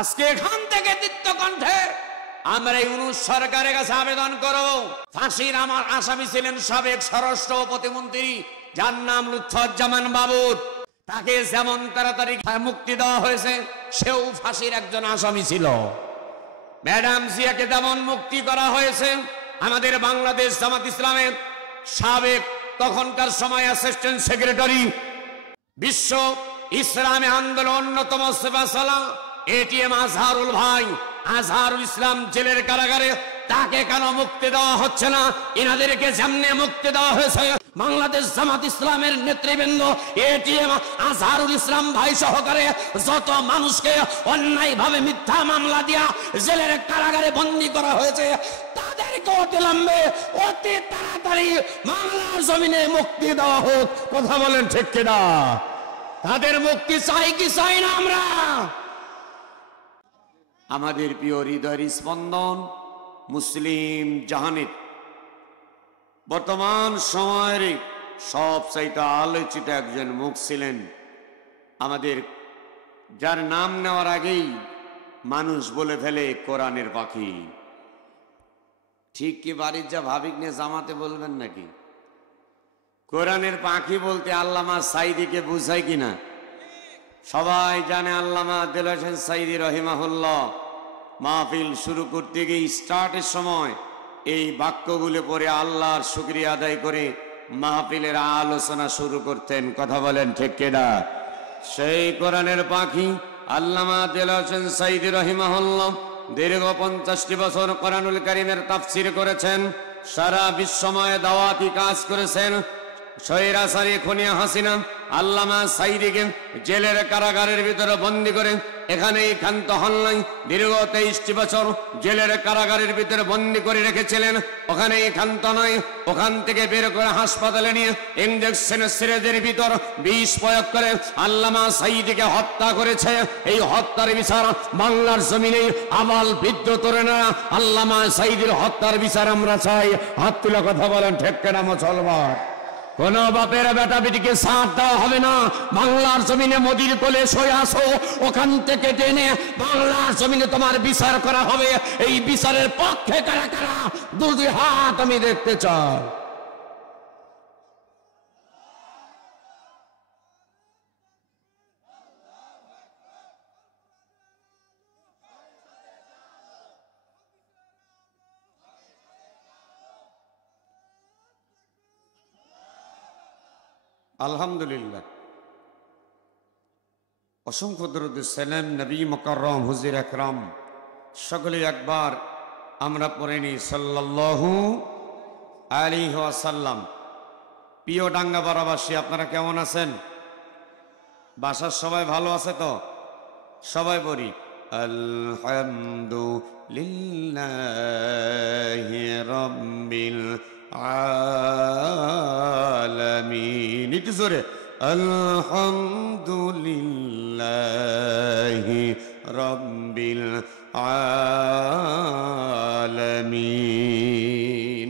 আজকে এখান থেকে দীপ্ত কণ্ঠে আমরা ইউনূস সরকারের কাছে আবেদন করব, ফাঁসির আমার আসামি ছিলেন সাবেক স্বরাষ্ট্র প্রতিমন্ত্রী যার নাম লুৎফুজ্জামান বাবর। তাকে যেমন তাড়াতাড়ি মুক্তি দেওয়া হয়েছে, সেও ফাঁসির একজন আসামি ছিল। ম্যাডাম জিয়াকে যেমন মুক্তি করা হয়েছে, আমাদের বাংলাদেশ জামাত ইসলামের সাবেক তখনকার সময় অ্যাসিস্ট্যান্ট সেক্রেটারি, বিশ্ব ইসলামী আন্দোলন অন্যতম সেবাসালাম এটিএম আজহারুল ভাই, আজহারুল ইসলাম জেলের কারাগারে, তাকে কেন মুক্তি দেওয়া হচ্ছে না? এনাদেরকে যেমনে মুক্তি দেওয়া হয়েছে, বাংলাদেশ জামাত ইসলামের নেতৃবৃন্দ এটিএম আজহারুল ইসলাম ভাই সহকারে যত মানুষকে অন্যায়ভাবে মিথ্যা মামলা দিয়া জেলের কারাগারে বন্দী করা হয়েছে, তাদেরকে অবিলম্বে অতি তাড়াতাড়ি বাংলার জমিনে মুক্তি দেওয়া হোক। কথা বলেন ঠিক কিনা? তাদের মুক্তি চাই কি চাই না আমরা? আমাদের প্রিয় হৃদয়ের স্পন্দন মুসলিম জাহানের বর্তমান সময়ের সবচাইতে আলোচিত একজন মুখ ছিলেন আমাদের, যার নাম নেওয়ার আগেই মানুষ বলে ফেলে কোরআনের পাখি। ঠিক কি বাড়ির যা ভাবিক নিয়ে জামাতে বলবেন নাকি? কোরআনের পাখি বলতে আল্লামা সাইদিকে বুঝায় কিনা? সবাই জানে আল্লামা দেলোয়ার হোসেন সাইদি রহিমাহুল্লাহ মাহফিল শুরু করতে গিয়ে স্টার্টের সময় এই বাক্যগুলো পড়ে আল্লাহর শুকরিয়া আদায় করে মাহফিলের আলোচনা শুরু করতেন। কথা বলেন ঠিক কিনা? সেই কোরআনের পাখি আল্লামা দেলোয়ার হোসেন সাইদি রহিমাহুল্লাহ দীর্ঘ 50টি বছর কোরআনুল কারীমের তাফসীর করেছেন, সারা বিশ্বময় দাওয়াতি কাজ করেছেন। স্বৈরাচারী খুনিয়া হাসিনা আল্লামা সাইদিকে জেলের কারাগারের ভিতরে বন্দী করে এখানেই ক্ষান্ত হন নাই। দীর্ঘ 23টি বছর জেলের কারাগারের ভিতরে বন্দী করে রেখেছিলেন, ওখানেই ক্ষান্ত নয়, ওখান থেকে বের করে হাসপাতালে নিয়ে ইঞ্জেকশনের সিরিজের ভিতর বিষ প্রয়োগ করে আল্লামা সাইদিকে হত্যা করেছে। এই হত্যার বিচার বাংলার জমিনে আবাল বৃদ্ধ তরুণেরা আল্লামা সাইদির হত্যার বিচার আমরা চাই। হাত তুলে কথা বলেন ঠিক কিনা মুসলমান? কোন বাপের বেটা বেটিকে সাথ দেওয়া হবে না। বাংলার জমিনে মোদির কোলে শুয়ে আসো, ওখান থেকে টেনে বাংলার জমিনে তোমার বিচার করা হবে। এই বিচারের পক্ষে কারা কারা দুই হাত আমি দেখতে চাই। আলহামদুলিল্লাহ, অসংখ্য দরুদ সালাম নবী মুকাররম হুজুর আকরাম সকলে একবার আমরা পড়ে নিই সাল্লাল্লাহু আলাইহি ওয়াসাল্লাম। প্রিয় ডাঙ্গাপাড়াবাসী, আপনারা কেমন আছেন? বাসার সবাই ভালো আছে তো? সবাই বলি আলহামদুলিল্লাহি রাব্বিল আলামিন। একটু জোরে আলহামদুলিল্লাহি রাব্বিল আলামিন।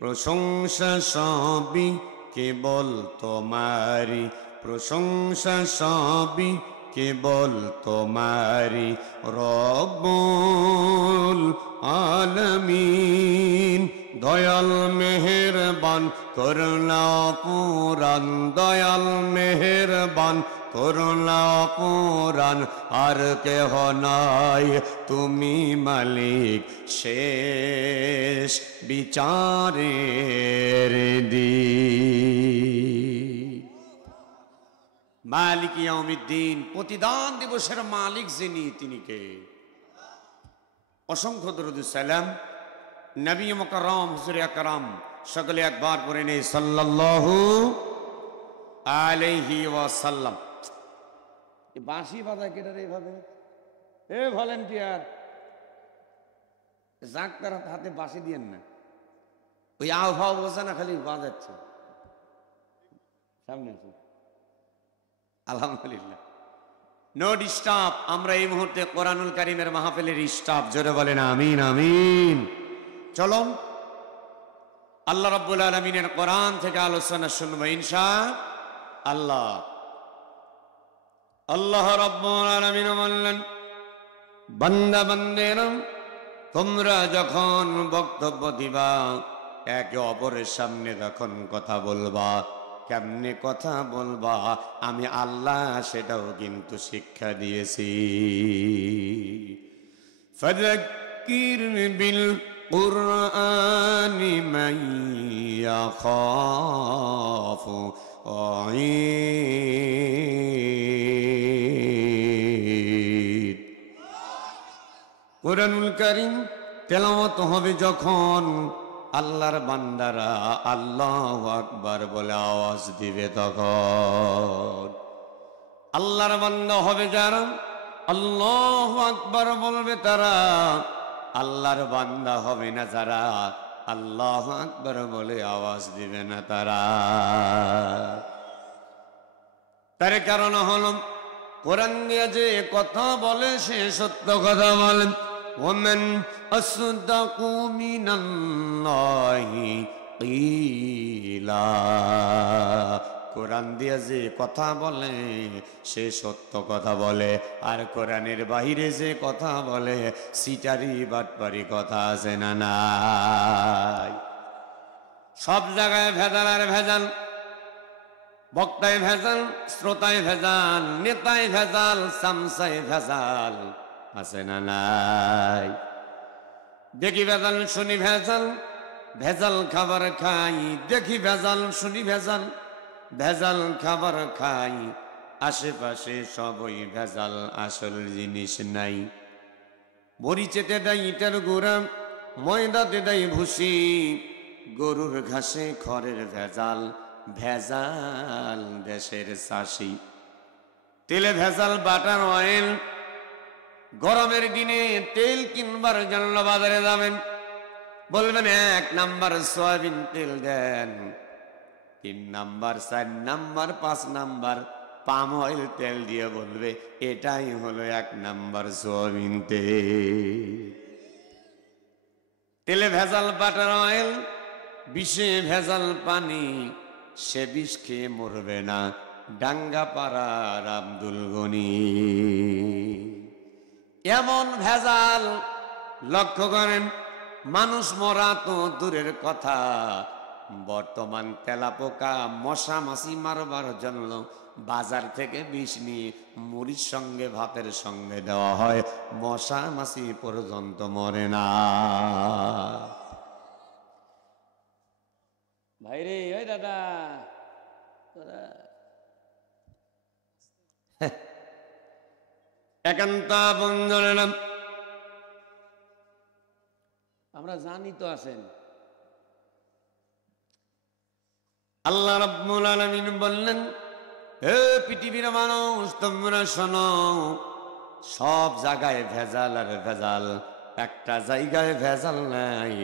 প্রশংসা সবই কেবল তোমারি, প্রশংসা সবই কেবল তোমারি রব্বুল আলামিন। দয়াল মেহেরবান করুণা পুরাণ, দয়াল মেহেরবান করুণা পুরাণ, আর কেহ নাই তুমি মালিক শেষ বিচারের দিন। মালিক ইয়াউমিদ্দিন, প্রতিদান দিবসের মালিক যিনি, তিনি কে? অসংখ্য দরুদ সালাম নবী মুকাররম হুজুর আকরাম সকলে একবার পড়ে নেই সাল্লাল্লাহু আলাইহি ওয়াসাল্লাম। এই বাঁশি বাজায় কেটার এইভাবে? এ ভলেন্টিয়ার, যাক তার হাতে বাঁশি দিয়েন না, ওই আবহাওয়া বোঝে না, খালি বাজাচ্ছে। সামনে আসুন। আলহামদুলিল্লাহ, নো ডিস্টার্ব। আমরা এই মুহূর্তে কোরআনুল কারীমের মাহফিলের স্টাফ, জোরে বলেন আমিন আমিন। চলুন আল্লাহ রাব্বুল আলামিনের কোরআন থেকে আলোচনা শুনবো ইনশাআল্লাহ। আল্লাহ রাব্বুল আলামিন বললেন বান্দা বান্দেরা, তোমরা যখন বক্তব্য দিবা, একে অপরের সামনে যখন কথা বলবা, কেমনে কথা বলবা আমি আল্লাহ সেটাও কিন্তু শিক্ষা দিয়েছি। ফাযাক্কির বিল কুরআনি মান ইয়াখাফু ওয়াঈদ। কুরআনুল কারীম তেলাওয়াত হবে যখন আল্লাহর বান্দারা আল্লাহু আকবার বলে আওয়াজ দিবে, তখন আল্লাহর বান্দা হবে যারা আল্লাহু আকবার বলবে তারা, আল্লাহর বান্দা হবে না যারা আল্লাহু আকবার বলে আওয়াজ দিবে না তারা। তার কারণ হলো কোরআন দিয়ে যে কথা বলে সে সত্য কথা বলে। ওমান আসদাকু মিনাল্লাহি কিলা, কোরআন দিয়ে যে কথা বলে সে সত্য কথা বলে। আর কোরআনের বাহিরে যে কথা বলে সিটারি বাটপারি কথা আছে না নাই? সব জায়গায় ভেজাল আর ভেজাল, বক্তায় ভেজাল, শ্রোতায় ভেজাল, নেতায় ভেজাল, সামসায় ভেজাল আছে না নাই? দেখি ভেজাল শুনি ভেজাল, ভেজাল খাবার খাই, দেখি ভেজাল শুনি ভেজাল, ভেজাল খাবার খাই, আশেপাশে সবই ভেজাল, আসল জিনিস নাই। মরিচেতে দেয় ইটের গুঁড়া, ময়দাতে দেয় ভুসি, গরুর ঘাসে খড়ের ভেজাল, ভেজাল দেশের চাষি। তেলে ভেজাল, বাটার অয়েল। গরমের দিনে তেল কিনবার জন্য বাজারে যাবেন, বলবেন 1 নাম্বার সয়াবিন তেল দেন, 3 number, 4 number, 5 number palm oil তেল দিয়ে বলবে এটাই হলো 1 নাম্বার সয়াবিন তেল। তেলে ভেজাল, বাটার অয়েল, বিষে ভেজাল পানি, সে বিষ খেয়ে মরবে না, ডাঙ্গাপাড়ার আব্দুল গনি। এমন ভেজাল লক্ষ্য করেন, মানুষ মরা তো দূরের কথা, বর্তমান তেলাপোকা মশা মাছি মারবার জন্য বাজার থেকে বিষ নিয়ে মুড়ির সঙ্গে ভাতের সঙ্গে দেওয়া হয়, মশা মাছি পর্যন্ত মরে না। ভাইরে, ওই দাদা একান্ত বন্ধনের নাম আমরা জানি তো আছেন। আল্লাহ রাব্বুল আলামিন বললেন, হে পৃথিবীর মানুষ তোমরা শোনো, সব জায়গায় ভেজাল আর ভেজাল, একটা জায়গায় ভেজাল নাই,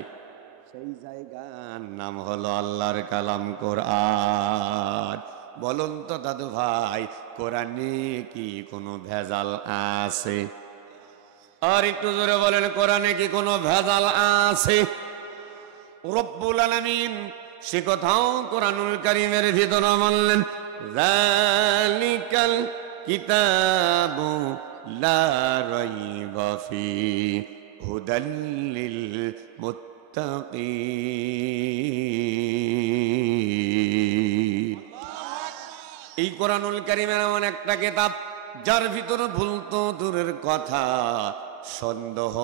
সেই জায়গার নাম হলো আল্লাহর কালাম কোরআন। বলুন তো দাদু ভাই, কোরআনে কি কোনো ভেজাল আছে? আর একটু জোরে বলেন, কোরআনে কি কোনো ভেজাল আছে? রব্বুল আলামিন সে কথাও কোরআনুল কারীমের ভিতরে বললেন, যালিকাল কিতাবু লা রাইবা ফি হুদাল লিল মুত্তাকিন। এই কোরআনুল কারীমের এমন একটা কিতাব যার ভিতরে ভুল তো দূরের কথা, সন্দেহ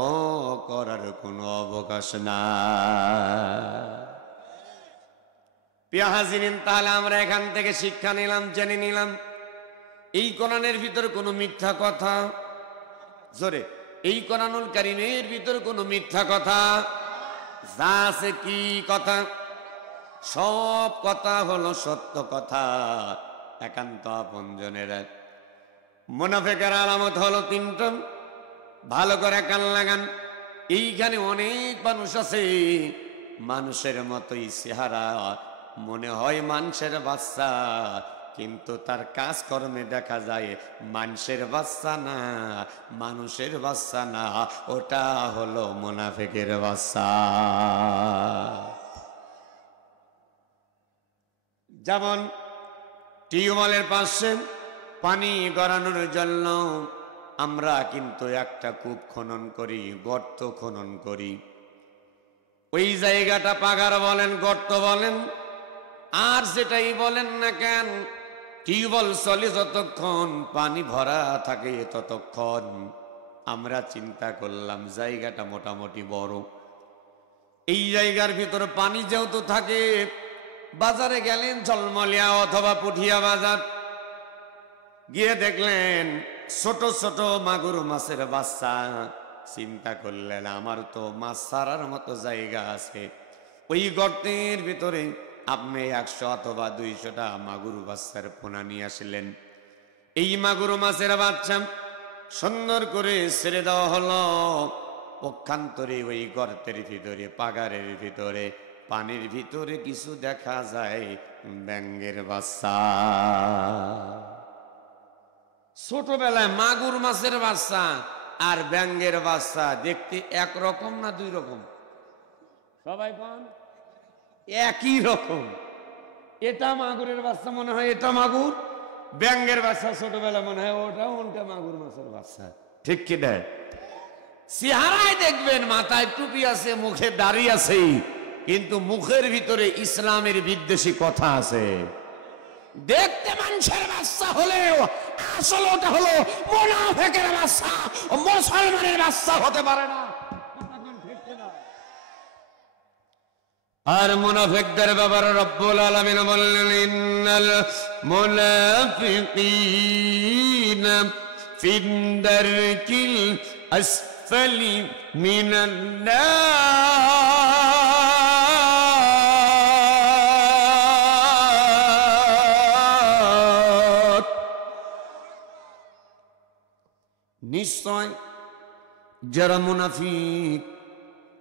করার কোনো অবকাশ নাই। প্রিয় হাজিরিন, তাহলে আমরা এখান থেকে শিক্ষা নিলাম, জেনে নিলাম এই কোরআনের ভিতর কোনো মিথ্যা কথা, জোরে, এই কোরআনুল কারীমের ভিতর কোনো মিথ্যা কথা যা আছে কি কথা? সব কথা হলো সত্য কথা। একান্ত আপনজনেরা, মুনাফিকের আলামত হলো 3টা, ভালো করে কান লাগান। এইখানে অনেক মানুষ আছে, মানুষের মতোই চেহারা, মনে হয় মানুষের বাচ্চা, কিন্তু তার কাজকর্মে দেখা যায় মানুষের বাচ্চা না, মানুষের বাচ্চা না, ওটা হলো মুনাফিকের বাচ্চা। যেমন টিউবওয়েলের পাশে পানি গড়ানোর জন্য আমরা কিন্তু একটা কূপ খনন করি, গর্ত খনন করি, ওই জায়গাটা পাগার বলেন, গর্ত বলেন, আর যেটাই বলেন না কেন, টিউবওয়েল চলে যতক্ষণ, পানি ভরা থাকে ততক্ষণ। আমরা চিন্তা করলাম জায়গাটা মোটামুটি বড়, এই জায়গার ভিতরে পানি যেহেতু থাকে, বাজারে গেলেন ঝলমলিয়া অথবা পুঠিয়া বাজার, গিয়ে দেখলেন ছোট ছোট মাগুর মাছের বাচ্চা। চিন্তা করলেন আমার তো মাছ ছাড়ার মতো জায়গা আছে, ওই গর্তের ভিতরে আপনি 100 অথবা 200টা মাগুর বাচ্চার পোনা নিয়ে আসলেন। এই মাগুর মাছের বাচ্চা সুন্দর করে ছেড়ে দেওয়া হলো। পক্ষান্তরে ওই গর্তের ভিতরে, পাগারের ভিতরে, পানির ভিতরে কিছু দেখা যায় ব্যাঙের বাচ্চা। ছোটবেলায় মাগুর মাছের বাচ্চা আর ব্যাঙের বাচ্চা দেখতে একরকম না দুই রকম? সবাই পান একই রকম। এটা মাগুরের বাচ্চা মনে হয় এটা মাগুর, ব্যাঙের বাচ্চা ছোটবেলা মনে হয় ওটা মাগুর মাছের বাচ্চা, ঠিক কি না? চেহারায় দেখবেন মাথায় টুপি আছে, মুখে দাড়ি আছে, কিন্তু মুখের ভিতরে ইসলামের বিদ্বেষী কথা আছে। দেখতে মানুষের বাচ্চা হলেও আসলে ওটা হলো মুনাফিকের বাচ্চা, মুসলমানের বাচ্চা হতে পারে না। আর মুনাফিকদের ব্যাপারে রব্বুল আলামিন বললেন ইন্নাল মুনাফিকিনা ফিদ দারকিল আসফালি মিনান নার। নিশ্চয় যারা মুনাফিক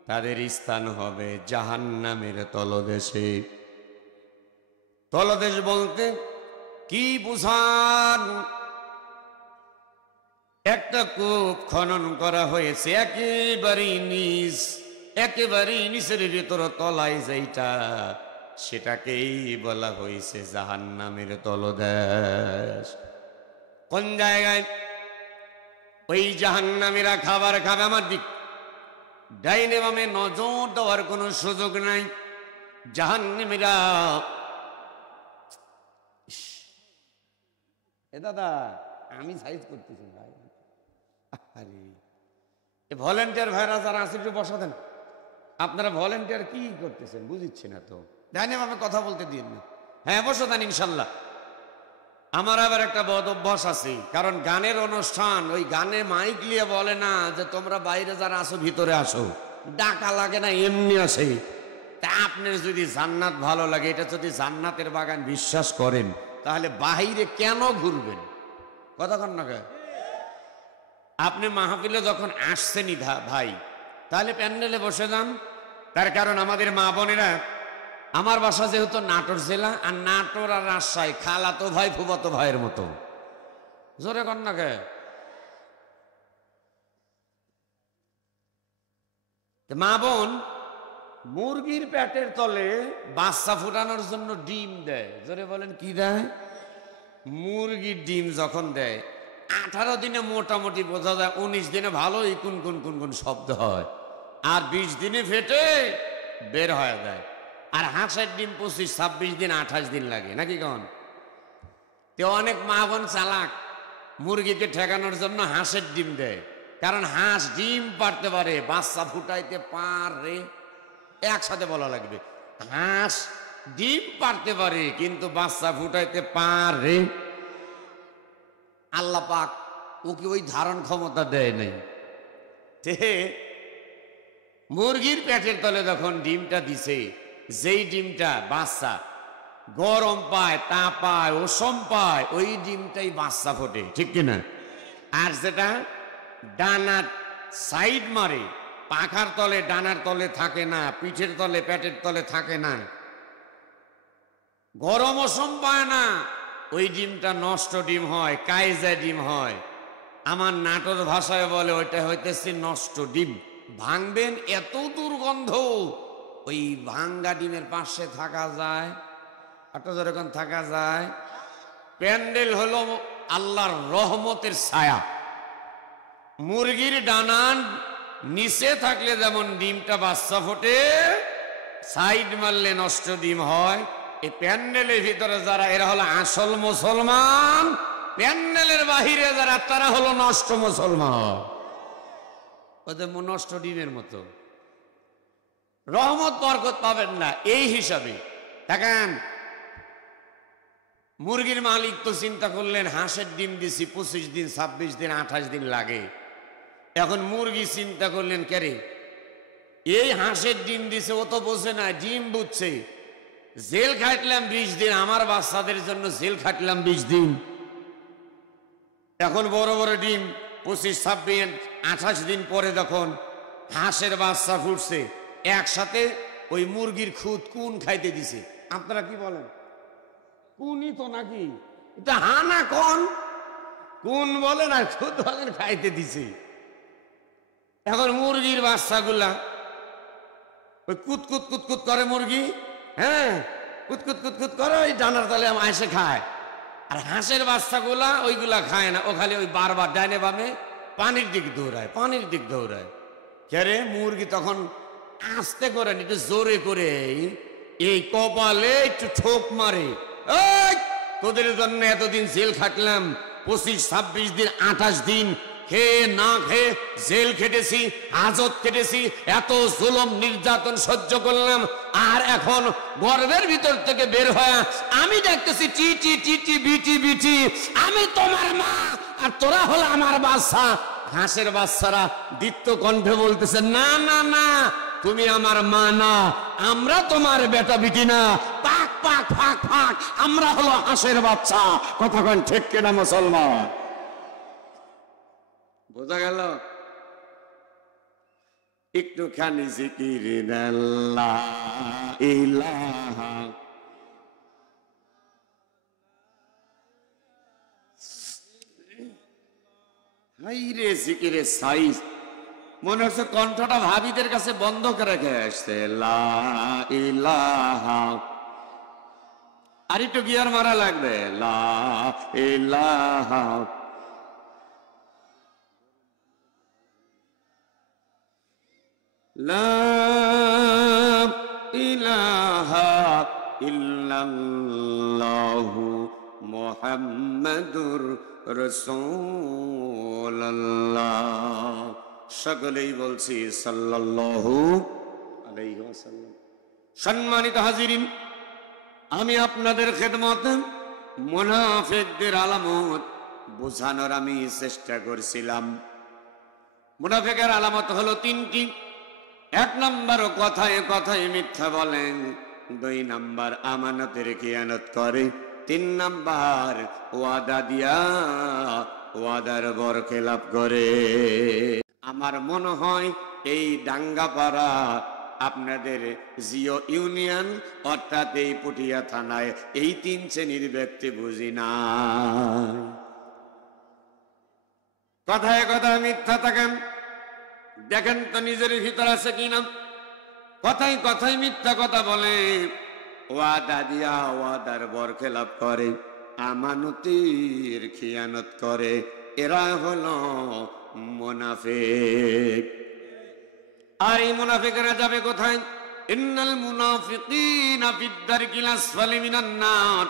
তাদের স্থান হবে জাহান্নামের তলদেশে। তলদেশ বলতে কি বুঝান? একটা কূপ খনন করা হয়েছে একেবারেই নিচ, একেবারেই নিচের ভিতর তলায় যেটা, সেটাকেই বলা হয়েছে জাহান্নামের তলদেশ। কোন জায়গায়? ওই জাহান্নামীরা খাবার খাবে আমার দিক, ডাইনে বামে নজর দেওয়ার কোনো সুযোগ নাই। জাহান্নামীরা দাদা আমি সাইজ করতেছি ভাই, আরে ভলেন্টিয়ার ভাইরা যারা আছে একটু বসা দেন। আপনারা ভলেন্টিয়ার কি করতেছেন বুঝিচ্ছি না তো, ডাইনে বামে কথা বলতে দিন না। হ্যাঁ বসা দেন ইনশাল্লাহ। আমার আবার একটা বদ অভ্যাস আছে, কারণ গানের অনুষ্ঠান, ওই গানে মাইক নিয়ে বলে না যে তোমরা বাইরে যারা আসো ভিতরে আসো, ডাকা লাগে না, এমনি আসে। তা আপনার যদি জান্নাত ভালো লাগে, এটা যদি জান্নাতের বাগান বিশ্বাস করেন, তাহলে বাহিরে কেন ঘুরবেন? কথা কন না? আপনি মাহফিলে যখন আসছেনই ভাই, তাহলে প্যান্ডেলে বসে যান। তার কারণ আমাদের মা বোনেরা, আমার বাসা যেহেতু নাটোর জেলা, আর নাটোর আর রাজশাহী খালাতো ভাই ফুফাতো ভাইয়ের মতো, জোরে কন না কে? মা বোন মুরগির পেটের তলে বাচ্চা ফুটানোর জন্য ডিম দেয়। জোরে বলেন কি দেয়? মুরগির ডিম যখন দেয় 18 দিনে মোটামুটি বোঝা যায়, 19 দিনে ভালোই কুন কুন কুন কুন শব্দ হয়, আর 20 দিনে ফেটে বের হয়ে যায়। আর হাঁসের ডিম 25, 26 দিন, 28 দিন লাগে নাকি কন? তো অনেক মা বোন চালাক, মুরগিকে ঠেকানোর জন্য হাঁসের ডিম দেয়, কারণ হাঁস ডিম পারতে পারে, বাচ্চা ফুটাইতে পারে। একসাথে বলা লাগবে, হাঁস ডিম পারতে পারে কিন্তু বাচ্চা ফুটাইতে পারে। আল্লাহ পাক ওকে ওই ধারণ ক্ষমতা দেয় নাই। মুরগির পেটের তলে যখন ডিমটা দিছে, যেই ডিমটা বাচ্চা গরম পায়, তাপ পায়, ওষম পায়, ওই ডিমটাই বাচ্চা ফোটে, ঠিক কিনা? আর যেটা ডানার সাইড মারে, পাখার তলে ডানার তলে থাকে না, পিঠের তলে পেটের তলে থাকে না, গরম ওষম পায় না, ওই ডিমটা নষ্ট ডিম হয়, কাইজা ডিম হয়। আমার নাটোর ভাষায় বলে ওইটা হইতেছে নষ্ট ডিম। ভাঙবেন, এত দুর্গন্ধ, ওই ভাঙ্গা ডিমের পাশে থাকা যায়, একটা যেরকম থাকা যায়। প্যান্ডেল হলো আল্লাহর রহমতের ছায়া, মুরগির ডানার নিচে থাকলে যেমন ডিমটা বাচ্চা ফোটে, সাইড মারলে নষ্ট ডিম হয়। এই প্যান্ডেলের ভিতরে যারা, এরা হলো আসল মুসলমান, প্যান্ডেলের বাহিরে যারা, তারা হলো নষ্ট মুসলমান। ওদের নষ্ট ডিমের মতো রহমত বরকত পাবেন না। এই হিসাবে দেখেন, মুরগির মালিক তো চিন্তা করলেন হাঁসের ডিম দিছি 25 দিন, 26 দিন, 28 দিন লাগে। এখন মুরগি চিন্তা করলেন, কেরে এই হাঁসের ডিম দিছে, ও তো বোঝে না, ডিম বুঝছে, জেল খাটলাম 20 দিন, আমার বাচ্চাদের জন্য জেল খাটলাম 20 দিন। এখন বড় বড় ডিম 25, 26, 28 দিন পরে যখন হাঁসের বাচ্চা ফুটছে, একসাথে ওই মুরগির খুদ কোন খাইতে দিছে? আপনারা কি বলেন? কোনই তো নাকি, এটা হানা কোন বলেন আর খুদ বলেন খাইতে দিছে। এখন মুরগির বাচ্চাগুলা ওই কুতকুত কুতকুত করে মুরগি, হ্যাঁ কুতকুত কুতকুত করে, ওই ডানার তলে এসে খায়। আর হাঁসের বাচ্চাগুলা ওইগুলা খায় না, ও খালি ওই বারবার ডাইনে বামে পানির দিক দৌড়ায়। কেরে মুরগি তখন আস্তে করে, একটু জোরে করে এই কপালে একটু ঠোক মারে, তোদের জন্য এতদিন জেল খাটলাম, 25, 26 দিন, 28 দিন খেয়ে না খেয়ে জেল খেটেছি, হাজত খেটেছি, এত জুলুম নির্যাতন সহ্য করলাম, আর এখন গর্ভের ভিতর থেকে বের হয়ে আমি দেখতেছি টিটি টিটি বিটি বিটি, আমি তোমার মা আর তোরা হলো আমার বাচ্চা। হাঁসের বাচ্চারা দীপ্ত কণ্ঠে বলতেছে, না না না, তুমি আমার মা না, আমরা তোমার বেটা বিটি না, পাক পাক ফাঁক ফাঁক, আমরা হলো হাঁসের বাচ্চা। কথা কন ঠিক কিনা মুসলমান? বোঝা গেল? একটুখানি জিকির লা ইলাহা হাইরে জিকিরের সাইজ, মনে হচ্ছে কণ্ঠটা ভাবিদের কাছে বন্ধ করে রেখে আসছে। লা ইলাহা, আর একটু গিয়ার মারা লাগবে। লা ইলাহা লা ইলাহা ইল্লাল্লাহু মুহাম্মাদুর রাসূলুল্লাহ। সকলেই বলছি সাল্লাল্লাহু আলাইহি ওয়াসাল্লাম। সম্মানিত হাজিরিন, আমি আপনাদের খেদমতে মুনাফিকদের আলামত বোঝানোর আমি চেষ্টা করছিলাম। মুনাফিকের আলামত হলো 3টি। 1 নাম্বার কথায় কথায় মিথ্যা বলেন, 2 নাম্বার আমানতের খেয়ানত করে, 3 নাম্বার ওয়াদা দিয়া ওয়াদার বরখেলাপ করে। আমার মনে হয় এই ডাঙ্গাপাড়া আপনাদের জিও ইউনিয়ন অর্থাৎ এই পুটিয়া থানায় এই 3 শ্রেণীর ব্যক্তি বুঝি না। কথায় কথায় মিথ্যা থাকেন, দেখেন তো নিজের ভিতর আছে কিনা। কথায় কথায় মিথ্যা কথা বলে, ওয়াদা দিয়া ওয়াদার বরখেলাপ করে, আমানতের খিয়ানত করে, এরা হলো মুনাফিক। আর এই মুনাফিকরা যাবে কোথায়? ইন্নাল মুনাফিকিনা ফিদ দারকিল আসফালি মিনান নার,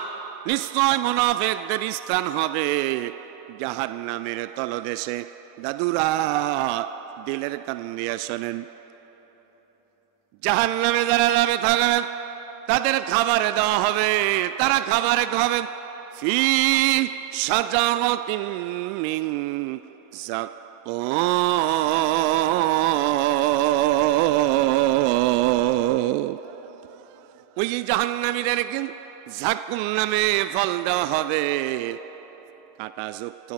নিশ্চয় মুনাফিকদের স্থান হবে জাহান্নামের তলদেশে। দাদুরা দিলের কান দিয়া শোনেন, জাহান্নামে যারা যাবে থাকবে তাদের খাবার দেওয়া হবে, তারা খাবারে খাবে ফি শাজারাতিন মিন যাকুম, ওই জাহান্নামীদেরকে যাকুম নামে ফল দেওয়া হবে, কাঁটাযুক্ত।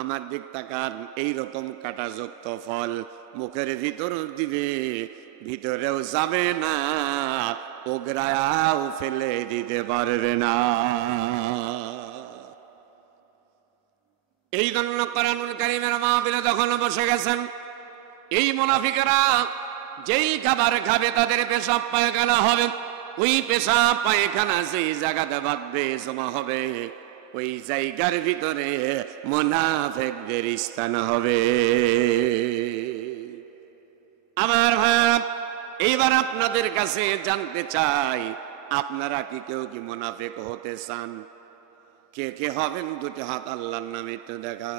আমার দিক তাকান, এইরকম কাঁটাযুক্ত ফল মুখের ভিতর দিবে, ভিতরেও যাবে না, ওগরায়াও ফেলে দিতে পারবে না। এই জন্য কোরআনুল কারীমের মাহফিলে যখন বসে গেছেন, এই মুনাফিকেরা যেই খাবার খাবে তাদের পেশাব পায়খানা হবে, ওই পেশাব পায়খানা সেই জায়গাতে বাঁধবে, জমা হবে, ওই জায়গার ভিতরে মুনাফিকদের স্থান হবে। আমার ভাই, এইবার আপনাদের কাছে জানতে চাই, আপনারা কি কেউ কি মুনাফিক হতে চান? কে কে হবেন? দুটি হাত আল্লাহর নামে একটু দেখা।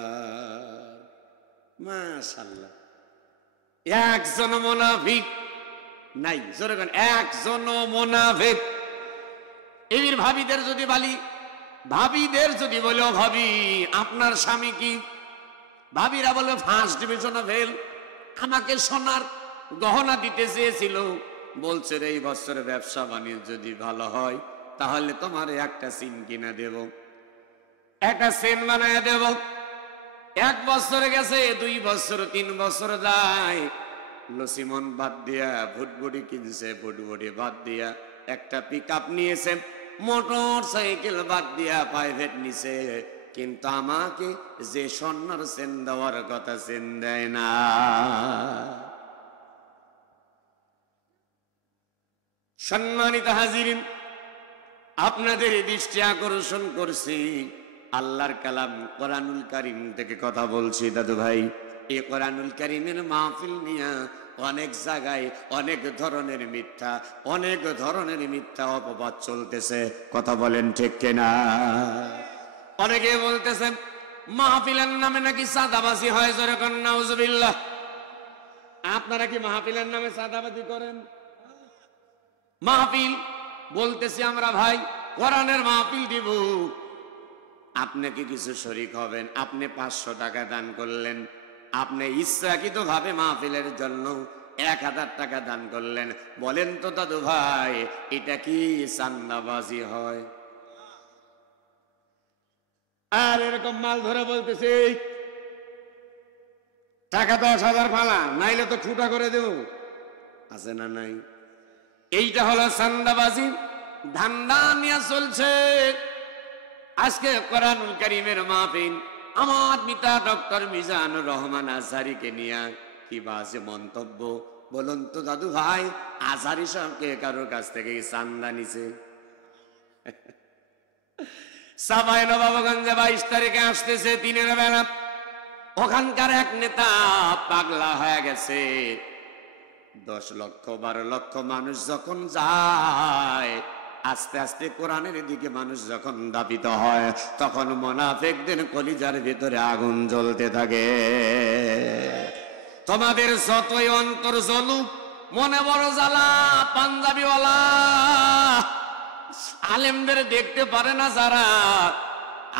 মাশাআল্লাহ, একজন মুনাফিক নাই। জোরে বলেন, একজন মুনাফিক। এর ভাবিদের যদি বলি, ভাবিদের যদি বলো, ভাবি আপনার স্বামী কি? ভাবিরা বলে ফার্স্ট ডিভিশনে ফেল। আমাকে সোনার গহনা দিতে চেয়েছিল, বলছে এই বছর ব্যবসা বাণিজ্য যদি ভালো হয় তাহলে তোমার একটা চেন কিনা দেব, একটা চেন বানায় দেব। 1 বছর গেছে, 2 বছর, 3 বছর যায়, লসিমন বাদ দিয়া ভুটভুটি কিনছে, ভুটভুটি বাদ দিয়া একটা পিকআপ নিয়েছে, মোটর সাইকেল বাদ দিয়া প্রাইভেট নিছে, কিন্তু আমাকে যে স্বর্ণের চেন দেওয়ার কথা চেন দেয় না। সম্মানিত হাজিরিন, আপনাদের দৃষ্টি আকর্ষণ করছি, আল্লাহর কালাম কোরআনুল কারীম থেকে কথা বলছি দাদু ভাই। এই কোরআনুল কারীমের মাহফিল নিয়ে অনেক জায়গায় অনেক ধরনের মিথ্যা, অনেক ধরনের মিথ্যা অপবাদ চলতেছে। কথা বলেন ঠিক কিনা? অনেকে বলতেছেন মাহফিলের নামে নাকি সাদাবাজি হয়। জোরে কোন নাউজুবিল্লাহ। আপনারা কি মাহফিলের নামে সাদাবাজি করেন? মাহফিল বলতেছি আমরা ভাই, কোরআনের মাহফিল দিব, আপনি কি কিছু শরীক হবেন? আপনি 500 টাকা দান করলেন, আপনি ইচ্ছাকৃত ভাবে মাহফিলের জন্য 1000 টাকা দান করলেন। বলেন তো দাদু ভাই, এটা কি চান্দাবাজি হয়? আর এরকম মাল ধরে বলতেছে টাকা 10,000 ফালা, নাইলে তো ছুটা করে দেব, আছে না নাই? এইটা হলো চান্দাবাজি, ধান্দা নিয়ে চলছে। আজকে কোরআনুল কারীমের মাহফিল, আমার পিতা ডক্টর মিজানুর রহমান আজহারীকে নিয়ে কি বাজে মন্তব্য। বলুন তো দাদু ভাই, আজহারী সাহেবকে কারোর কাছ থেকে চান্দা নিছে? সাভায় নবাবগঞ্জে 22 তারিখে আসতেছে দিনের বেলা, ওখানকার এক নেতা পাগলা হয়ে গেছে। 10 লক্ষ 12 লক্ষ মানুষ যখন যায়, আস্তে আস্তে কোরআনের দিকে মানুষ যখন দাবিত হয়, তখন মুনাফিকদের কলিজার ভিতরে আগুন জ্বলতে থাকে। তোমাদের যতই অন্তর জ্বলুক, মনে বড় জ্বালা, পাঞ্জাবিওয়ালা আলেমদের দেখতে পারে না যারা,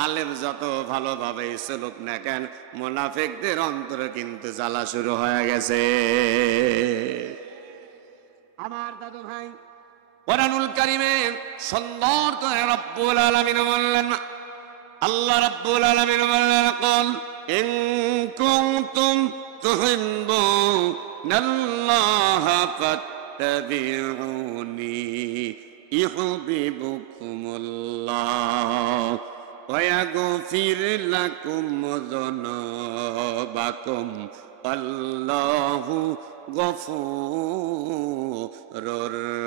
আলেম যত ভালোভাবে চলুক না কেন, মুনাফিকদের অন্তরে কিন্তু জ্বালা শুরু হয়ে গেছে। আমার দাদু ভাই, কোরআনুল কারীমে সুন্দর করে রব্বুল আলামিন বললেন, আল্লাহ রব্বুল আলামিন বললেন, কুল ইন কুনতুম তুহিব্বুনাল্লাহা ফাত্তাবিউনি ইউহিব্বুকুমুল্লাহ ওয়া ইয়াগফির লাকুম যুনুবাকুম আল্লাহু গফুরুর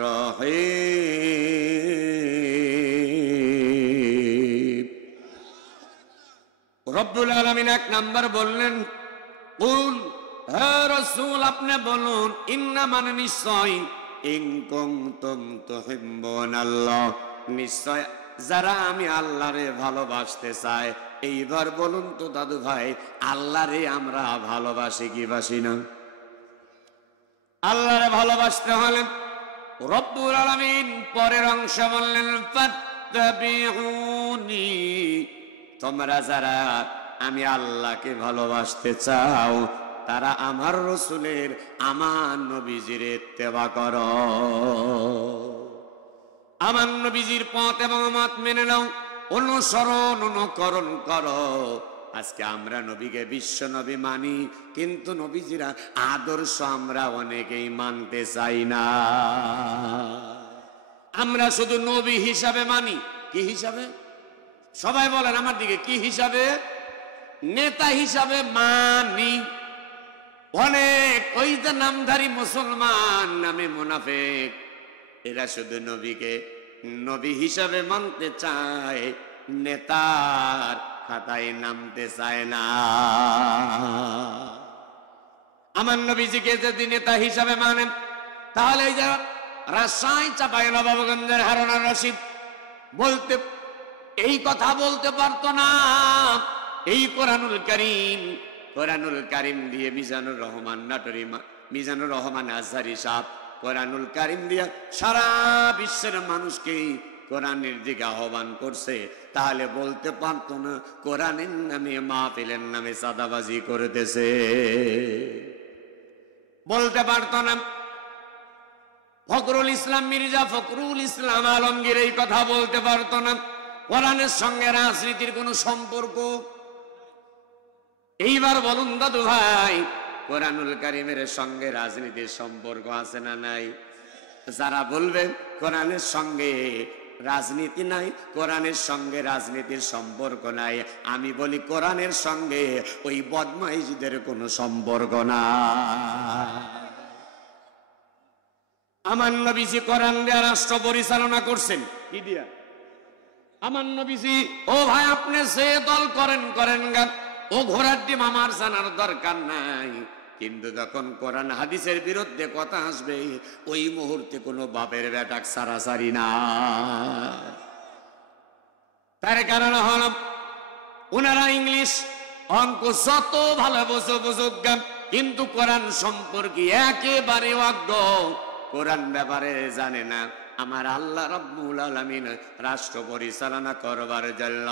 রহিম। রব্বুল আলামিন 1 নাম্বার বললেন, কুল, হে রাসূল আপনি বলুন, ইন্নামান নিশ্চয়, ইন কুনতুম তুহিব্বুনাল্লাহ, নিশ্চয় যারা আমি আল্লাহরে ভালোবাসতে চাই। এইবার বলুন তো দাদু ভাই, আল্লাহরে আমরা ভালোবাসি কি বাসি না? আল্লাহরে ভালোবাসতে হলে রব্বুল আলামিন পরের অংশ বললেন, ফাত্তাবিউনি, তোমরা যারা আমি আল্লাহকে ভালোবাসতে চাও, তারা আমার রাসূলের, আমার নবীজির ইত্তেবা করো, আমার নবীজির পথ এবং মত মেনে নাও, অনুসরণ অনুকরণ করো। আজকে আমরা নবীকে বিশ্ব নবী মানি, কিন্তু নবীজিরা আদর্শ আমরা অনেকেই মানতে চাই না। আমরা শুধু নবী হিসাবে মানি। কি হিসাবে? সবাই বলেন আমার দিকে, কি হিসাবে? নেতা হিসাবে মানি। অনেক ওই যে নামধারী মুসলমান নামে মুনাফিক, এরা শুধু নবীকে নবী হিসাবে মানতে চায়, নেতার খাতায় নামতে চায় না। আমার নবীজিকে যদি নেতা হিসাবে মানেন, তাহলে এই যে রাজশাহী চাঁপাইনবাবগঞ্জের হারুনুর রশিদ বলতে এই কথা বলতে পারতো না। এই কোরআনুল কারীম দিয়ে মিজানুর রহমান নাটোরি, মিজানুর রহমান আজহারি সাহেব কোরআনুল কারীম দিয়ে সারা বিশ্বের মানুষকে কোরআনের দিকে আহ্বান করছে, তাহলে বলতে পারতো না কোরআনের নামে মাহফিলের নামে চাঁদাবাজি করতেছে, বলতে পারতো না। ফখরুল ইসলাম মির্জা ফখরুল ইসলাম আলমগীর এই কথা বলতে পারতো না। কোরআনের সঙ্গে রাজনীতির কোন সম্পর্ক? এইবার বলুন দাদু ভাই, কোরআনুল কারীমের সঙ্গে রাজনীতির সম্পর্ক আছে না নাই? যারা বলবেন কোরআনের সঙ্গে রাজনীতি নাই, কোরআনের সঙ্গে রাজনীতির সম্পর্ক নাই, আমি বলি কোরআনের সঙ্গে ওই বদমাইশদের কোনো সম্পর্ক না। আমার নবীজি কোরআন দিয়ে রাষ্ট্র পরিচালনা করছেন কি দিয়া? আমার নবীজি, ও ভাই আপনি সে দল করেন গা, ও ঘোড়ার ডিম আমার জানার দরকার নাই, কিন্তু যখন কোরআন হাদিসের বিরুদ্ধে কথা আসবে ওই মুহূর্তে কোনো বাপের বেটাক সারাসারি না। তার কারণ হল ওনারা ইংলিশ অঙ্ক যত ভালো বুঝুক, কিন্তু কোরআন সম্পর্কে একেবারে অজ্ঞ, কোরআন ব্যাপারে জানে না। আমার আল্লাহ রাব্বুল আলামিন রাষ্ট্র পরিচালনা করবার জন্য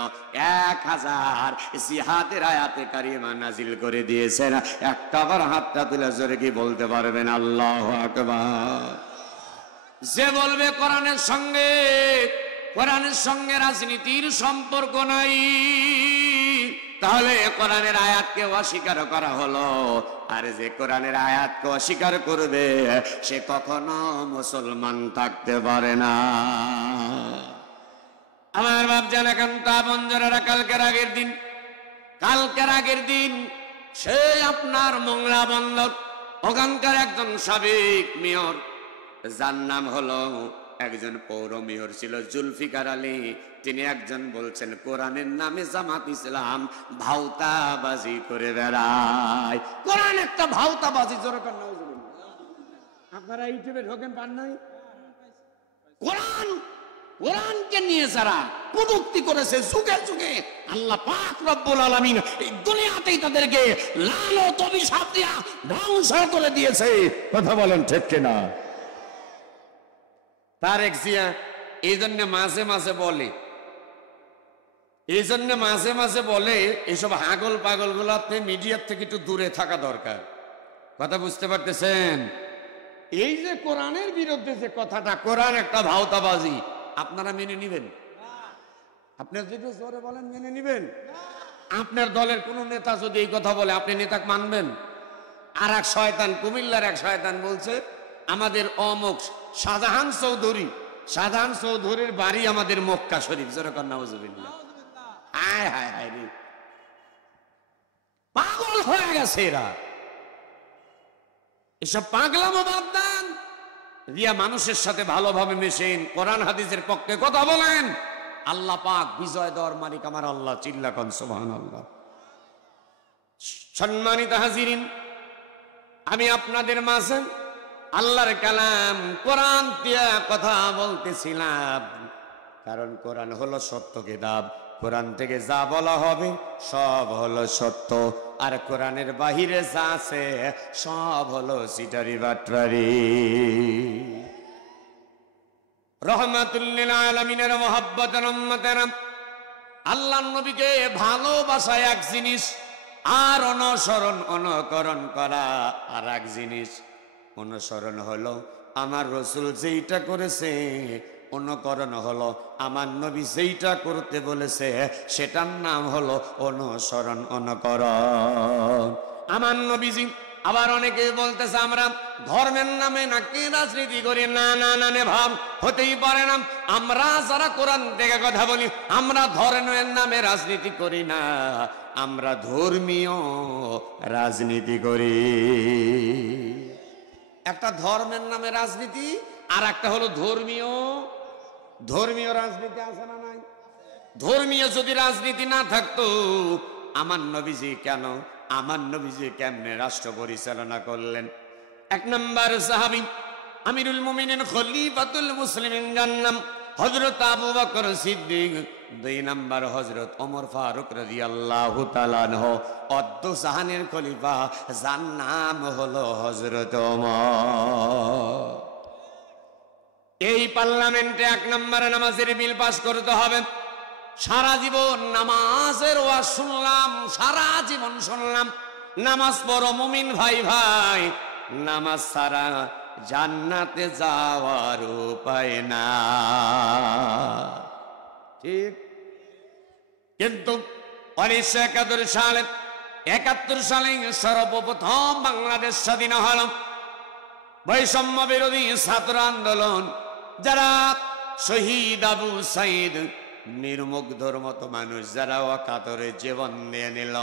1000 জিহাদের আয়াতে কারিমা নাজিল করে দিয়েছেন। একটাবার হাতটা তুলে জোরে কি বলতে পারবেন আল্লাহু আকবার? যে বলবে কোরআনের সঙ্গে রাজনীতির সম্পর্ক নাই, তাহলে কোরআনের আয়াতকে অস্বীকার করা হলো। আর যে কোরআনের আয়াতকে অস্বীকার করবে সে কখনো মুসলমান থাকতে পারে না। আমার বাপ জানা কান্তা বঞ্জরা, কালকের আগের দিন সে আপনার মোংলা বন্দর ওখানকার একজন সাবেক মেয়র, যার নাম হলো, একজন পৌর মেয়র ছিল জুলফিকার আলী, তিনি একজন বলছেন কোরআনের নামে জামাত ইসলাম ভাউতাবাজি করে বেড়ায়। কোরআন একটা ভাউতাবাজি, জোরে নাউজুবিল্লাহ। আপনারা ইউটিউবে ঢোকেন পান নাই? কোরআনকে নিয়ে যারা কটূক্তি করেছে যুগে যুগে, আল্লাহ পাক রব্বুল আলামিন এই দুনিয়াতেই তাদেরকে লানত অভিশাপ দিয়া ধ্বংস করে দিয়েছে। কথা বলেন ঠিক কিনা? তারেক জিয়া এই জন্য মাঝে মাঝে বলে এইসব হাগল পাগল গুলো আপনি মিডিয়ার থেকে একটু দূরে থাকা দরকার। কথা বুঝতে পারতেছেন? এই যে কোরআনের বিরুদ্ধে যে কথাটা, কোরআন একটা ভাওতাবাজি, আপনারা মেনে নিবেন? আপনি যদি জোরে বলেন মেনে নিবেন? আপনার দলের কোন নেতা যদি এই কথা বলে আপনি নেতা মানবেন? আর এক শয়তান, কুমিল্লার এক শয়তান বলছে আমাদের অমুক শাহজাহান চৌধুরীর বাড়ি আমাদের মক্কা শরীফ। যেরকম নাউজুবিল্লাহ। হায় হায় হায় রে, পাগল হয়ে গেছে এরা। এসব পাগলামো বাদ দেন, রিয়া মানুষের সাথে ভালোভাবে মেশেন, কোরআন হাদিসের পক্ষে কথা বলেন। আল্লাহ পাক বিজয় দেওয়ার মালিক আমার আল্লাহ, চিল্লা কোন সুবহানাল্লাহ। সম্মানিত হাজিরিন, আমি আপনাদের মাঝে আল্লাহর কালাম কোরআন দিয়া কথা বলতেছিলাম, কারণ কোরআন হলো সত্য কিতাব। কোরআন থেকে যা বলা হবে সব হলো সত্য, আর কোরআনের বাহিরে যা আছে সব হলো সিটারি বাটরারি। রহমাতুল লিল আলামিনের মুহাব্বতের উম্মতেরা, আল্লাহর নবীকে ভালোবাসা এক জিনিস, আর অনুকরণ করা আর এক জিনিস। অনুসরণ হলো আমার রসুল যেইটা করেছে, অনুকরণ হলো আমার নবী যেইটা করতে বলেছে, সেটার নাম হলো অনুসরণ, অনুকরণ। আমার নবীজি আবার অনেকে বলতেছে আমরা ধর্মের নামে নাকি রাজনীতি করি। না না না, ভাব হতেই পারে না। আমরা যারা কোরআন থেকে কথা বলি, আমরা ধর্মের নামে রাজনীতি করি না, আমরা ধর্মীয় রাজনীতি করি। একটা ধর্মের নামে রাজনীতি, আর একটা হলো ধর্মীয় রাজনীতি। আছে না নাই? ধর্মীয় যদি রাজনীতি না থাকতো আমার নবীজি কেমনে রাষ্ট্র পরিচালনা করলেন? এক নম্বর সাহাবী আমিরুল মুমিনিন খলিফাতুল মুসলিমিন জান্নাম হযরত আবু বকর সিদ্দিক, দুই নম্বর হযরত ওমর ফারুক রাদিয়াল্লাহু তাআলা আনহু, অদ্য জাহানের খলিফা যার নাম হলো হযরত ওমর। এই পার্লামেন্টে এক নম্বরে নামাজের বিল পাস করতে হবে। সারা জীবন নামাজের ওয়াজ শুনলাম, সারা জীবন শুনলাম নামাজ পড়ো মুমিন ভাই ভাই, নামাজ ছাড়া জান্নাতে যাওয়ার উপায় না। ঠিক, কিন্তু 1971 সালে সর্বপ্রথম বাংলাদেশ স্বাধীন হল। বৈষম্য বিরোধী ছাত্র আন্দোলন, যারা শহীদ আবু সাইদ নির্মুগ্ধর মতো মানুষ যারা অকাতরে জীবন নিয়ে নিল।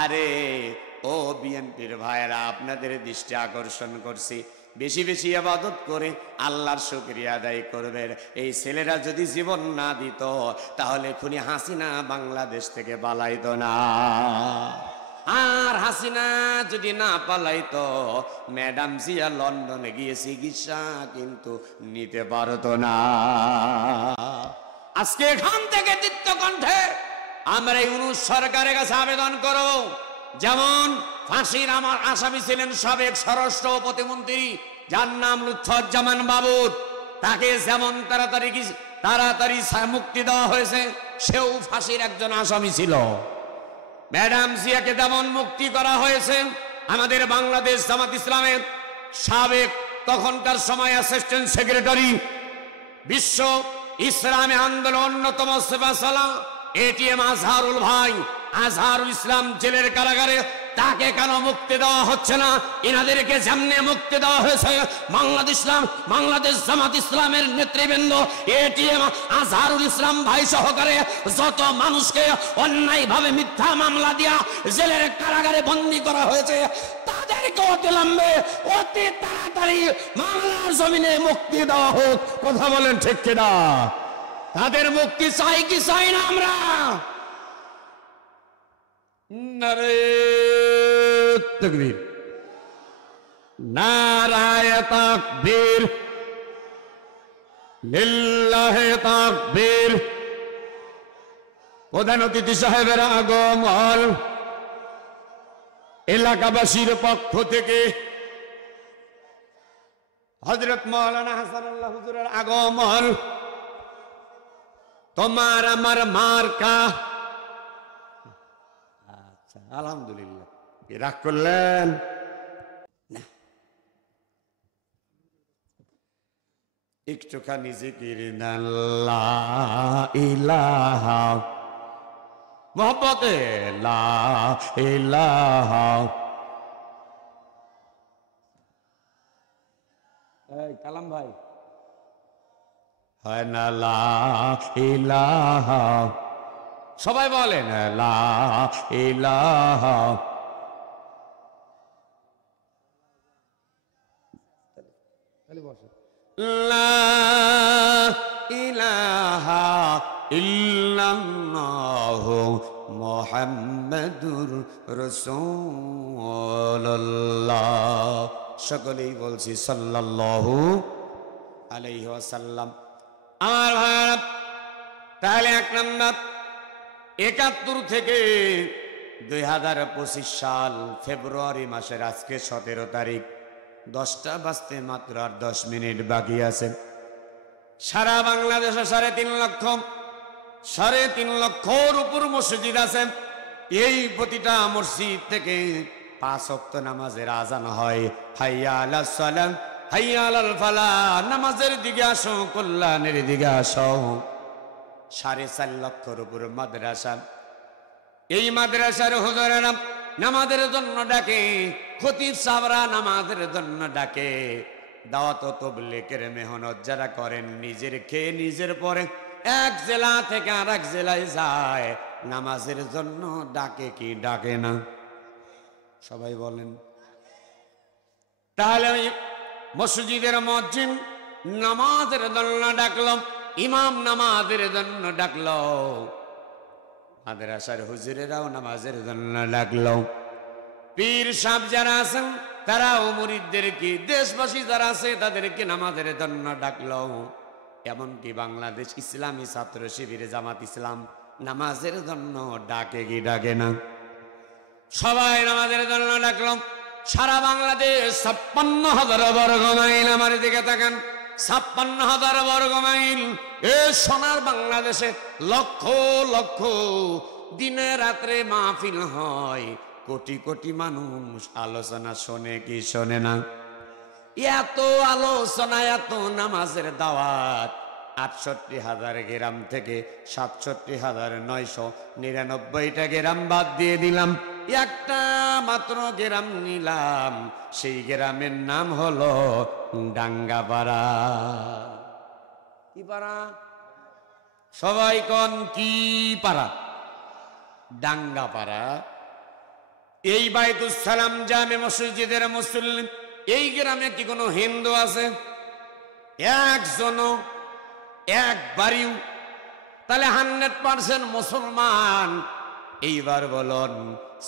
আরে ও বিএনপির ভাইরা, আপনাদের দৃষ্টি আকর্ষণ করছি, বেশি বেশি ইবাদত করে আল্লাহর শুকরিয়া আদায় করবেন। এই ছেলেরা যদি জীবন না দিত তাহলে খুনি হাসিনা বাংলাদেশ থেকে পালাইতো না। আর হাসিনা যদি না পালাইতো ম্যাডাম জিয়া লন্ডনে গিয়ে চিকিৎসা কিন্তু নিতে পারতো না। আজকে এখান থেকে দীপ্ত কণ্ঠে আমরা ইউনূস সরকারের কাছে আবেদন করব, যেমন ফাঁসির আমার আসামি ছিলেন সাবেক স্বরাষ্ট্র প্রতিমন্ত্রী যার নাম লুৎফুজ্জামান বাবর, তাকে যেমন তাড়াতাড়ি মুক্তি দেওয়া হয়েছে, সেও ফাঁসির একজন আসামি ছিল। ম্যাডাম জিয়াকে যেমন মুক্তি করা হয়েছে, আমাদের বাংলাদেশ জামাত ইসলামের সাবেক তখনকার সময় অ্যাসিস্ট্যান্ট সেক্রেটারি, বিশ্ব ইসলামী আন্দোলন অন্যতম সেবাসালাম এটিএম আজহারুল ভাই, আজহারুল ইসলাম জেলের কারাগারে, তাকে কেন মুক্তি দেওয়া হচ্ছে না? এনাদেরকে যেমনে মুক্তি দেওয়া হয়েছে বাংলাদেশ জামাত ইসলামের নেতৃবৃন্দ এটিএম আজহারুল ইসলাম ভাই সহকারে যত মানুষকে অন্যায়ভাবে মিথ্যা মামলা দিয়া জেলের কারাগারে বন্দী করা হয়েছে, তাদেরকে অবিলম্বে অতি তাড়াতাড়ি বাংলার জমিনে মুক্তি দেওয়া হোক। কথা বলেন ঠিক কিনা? তাদের মুক্তি চাই কি চাই না আমরা? নারে তাকবীর, নারায়ে তাকবীর, লিল্লাহে তাকবীর। প্রধান অতিথি সাহেবের আগমন, এলাকাবাসীর পক্ষ থেকে হযরত মাওলানা হাসানুল্লাহ হুজুরের আগমন। তোমার আমার মার্কা। আচ্ছা, আলহামদুলিল্লাহ। রাগ করলেন না? একটুখানি জিকির লা ইলাহা মোহাম্মতে লা ইলাহা। এই কালাম ভাই, হয় না লা ইলাহা? সবাই বলেন লা ইলাহা। লা ইলাহা ইল্লাল্লাহু মুহাম্মাদুর রাসূলুল্লাহ। সকলেই বলছি সাল্লাল্লাহু আলাইহি ওয়াসাল্লাম। আমার ভাইরা, তাহলে এক নম্বর 71 থেকে 2025 সাল ফেব্রুয়ারি মাসের আজকে 17 তারিখ, 10টা বাজতে মাত্র আর 10 মিনিট বাকি আছে। সারা বাংলাদেশে 3.5 লক্ষর উপর মসজিদ আছে। এই প্রতিটা মসজিদ থেকে 5 ওয়াক্ত নামাজের আজান হয়। হাইয়া আলাস সালাম, হাইয়া আলাল ফালাহ, নামাজের দিকে আসো, কল্যাণের দিকে আসো। 4.5 লক্ষর উপর মাদ্রাসা। এই মাদ্রাসার হুজুরেরা নামাজের জন্য ডাকে, খতিব সাহেবরা নামাজের জন্য ডাকে। দাওয়াত ও তাবলীগের মেহনত যারা করেন, নিজের খেয়ে নিজের পরে এক জেলা থেকে আরেক জেলায় যায়, নামাজের জন্য ডাকে কি ডাকে না? সবাই বলেন। তাহলে ওই মসজিদের মুয়াজ্জিন নামাজের জন্য ডাকলো, ইমাম নামাজের জন্য ডাকলো, মাদ্রাসার হুজুরেরাও নামাজের জন্য ডাকলো, পীর সাহেব যারা আছেন তারাও মুরিদদেরকে, দেশবাসী যারা আছে তাদেরকে নামাজের জন্য ডাকলো। এমনকি বাংলাদেশ ইসলামী ছাত্র শিবির জামাত ইসলাম নামাজের জন্য ডাকে কি ডাকে না? সবাই নামাজের জন্য ডাকলো। সারা বাংলাদেশ 56,000 বর্গ মাইল, আমার দিকে তাকান, 56,000 বর্গ মাইল। এ সোনার বাংলাদেশে লক্ষ লক্ষ দিনে রাত্রে মাহফিল হয়, কোটি কোটি মানুষ আলোচনা শোনে কি শোনে না? এত আলোচনা, এত নামাজের দাওয়াত, 68,000 গ্রাম থেকে 67,999টা গ্রাম বাদ দিয়ে দিলাম, একটা মাত্র গ্রাম নিলাম। সেই গ্রামের নাম হলো ডাঙ্গাপাড়া। কি পাড়া? সবাই কোন কি পাড়া? ডাঙ্গাপাড়া। এই বাইতুস সালাম জামে মসজিদের মুসল্লি, এই গ্রামে কি কোনো হিন্দু আছে? একজনও, একবারও। তাহলে 100% মুসলমান। এইবার বলুন,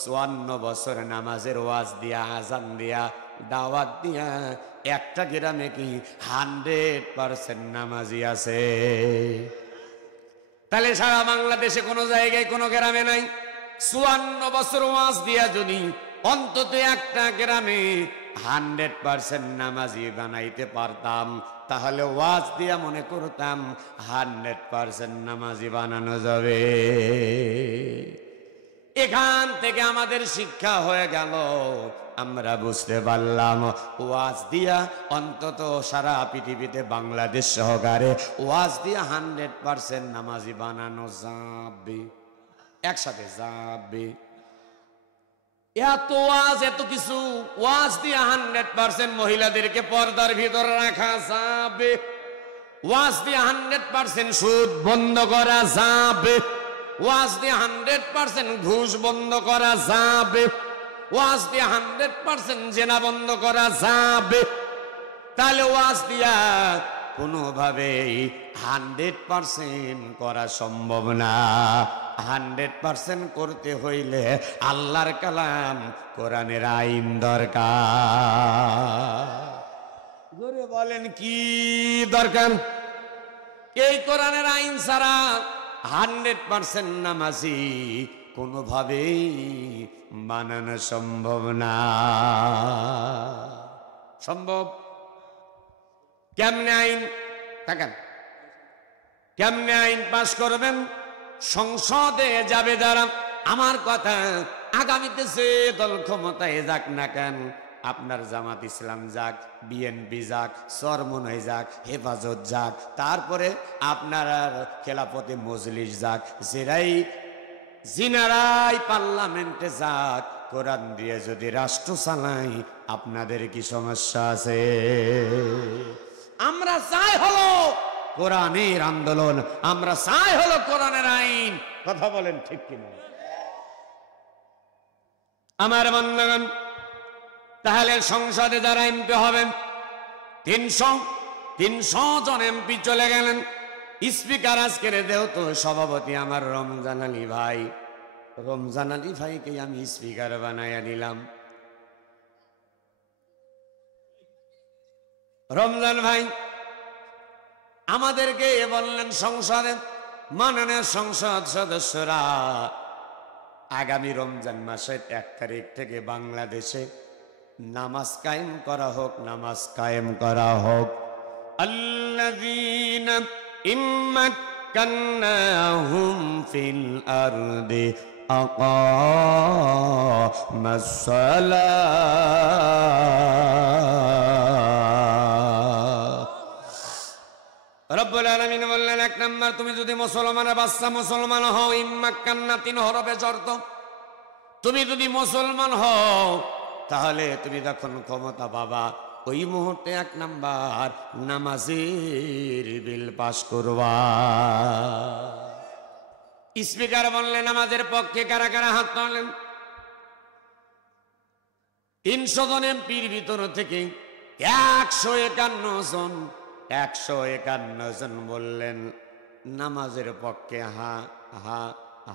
54 বছর নামাজের ওয়াজ দিয়া, আজান দিয়া, দাওয়াত দিয়া, একটা গ্রামে কি 100% নামাজি আছে? তাহলে সারা বাংলাদেশে কোনো জায়গায় কোনো গ্রামে নাই। 54 বছর ওয়াজ দিয়া যদি অন্তত একটা গ্রামে 100% নামাজি বানাইতে পারতাম, তাহলে ওয়াজ দিয়া মনে করতাম 100% নামাজি বানানো যাবে। এখান থেকে আমাদের শিক্ষা হয়ে গেল, আমরা বুঝতে পারলাম ওয়াজ দিয়া অন্তত সারা পৃথিবীতে বাংলাদেশ সহকারে ওয়াজ দিয়া 100% নামাজি বানানো যাবে, একসাথে যাবে। এত ওয়াজ, এত কিছু ওয়াজ দিয়ে 100% মহিলাদেরকে পর্দার ভিতরে রাখা যাবে, ওয়াজ দিয়ে 100% সুদ বন্ধ করা যাবে, ওয়াজ দিয়ে 100% ঘুষ বন্ধ করা যাবে, ওয়াজ দিয়ে 100% জেনা বন্ধ করা যাবে। তাহলে ওয়াজ দিয়া কোনোভাবেই 100% করা সম্ভব না। 100% করতে হইলে আল্লাহর কালাম, কোরআনের আইন দরকার। জোরে বলেন কি দরকার? এই কোরআনের আইন ছাড়া 100% নামাজি কোনোভাবেই বানানো সম্ভব না। সম্ভব কেমনে? আইন থাকেন, কেমনে আইন পাশ করবেন? সংসদে যাবে যারা, আমার কথা, আগামীতে যে দল ক্ষমতায় যাক না কেন, আপনার জামাত ইসলাম যাক, বিএনপি যাক, চরমনাই যাক, হেফাজত যাক, তারপরে আপনার খেলাফতে মজলিস যাক, জিনারাই পার্লামেন্টে যাক, কোরআন দিয়ে যদি রাষ্ট্র চালাই, আপনাদের কি সমস্যা আছে? আমরা চাই হলো কোরআনের আন্দোলন, আমরা চাই হলো কোরআনের আইন। কথা বলেন ঠিক কিনা? আমার বন্ধুগণ, তাহলে সংসদে যারা এমপি হবেন, 300 জন এমপি চলে গেলেন। স্পিকার আজকের যেহেতু সভাপতি আমার রমজান আলী ভাই, রমজান আলী ভাইকে আমি স্পিকার বানাইয়া দিলাম। রমজান ভাই আমাদেরকে বললেন, সংসদে মাননীয় সংসদ সদস্যরা, আগামী রমজান মাসের 1 তারিখ থেকে বাংলাদেশে নামাজ কায়েম করা হোক, নামাজ কায়েম করা হোক। আল্লাযীনা ইম্মাক্কান্নাহুম ফিল আরদি আকামাস সালাত। রব্বুল আলামিন বললেন, 1 নাম্বার, তুমি যদি মুসলমানের বাচ্চা মুসলমান হও, ইম্মাক্কান্না 3 হরফে শর্ত। তুমি যদি মুসলমান হও, তাহলে তুমি যখন ক্ষমতা পাবা, ওই মুহূর্তে 1 নাম্বার নামাজের বিল পাস করবা। স্পিকার বললেন, নামাজের পক্ষে কারা কারা হাত তুললেন? 300 জন এমপির ভিতর থেকে 151 জন বললেন নামাজের পক্ষে হা হা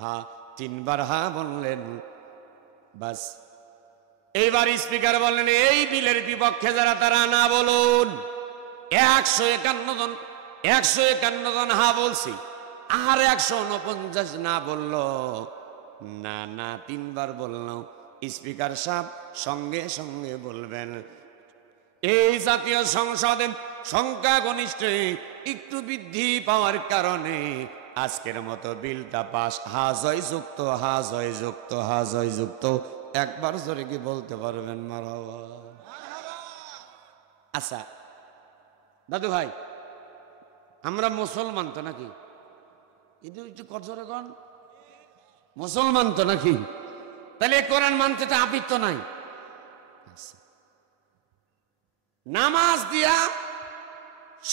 হা। তিনবার হা বললেন। বাস, এইবার স্পিকার বললেন এই বিলের বিপক্ষে যারা তারা না বলুন। 151 জন হা বলছি, আর 149 না বলল না না, তিনবার বললাম। স্পিকার সাহেব সঙ্গে সঙ্গে বলবেন এই জাতীয় সংসদে সংখ্যাগরিষ্ঠ একটু বৃদ্ধি পাওয়ার কারণে আজকের মতো বিলটা পাস। হাজয় যুক্ত, হাজয় যুক্ত, হাজয় যুক্ত। একবার জোরে কি বলতে পারবেন মারহাবা? আচ্ছা দাদু ভাই, আমরা মুসলমান তো নাকি? কিন্তু একটু কঠোর এখন মুসলমান তো নাকি? তাহলে কোরআন মানতে তো আপিত তো নাই। নামাজ দিয়া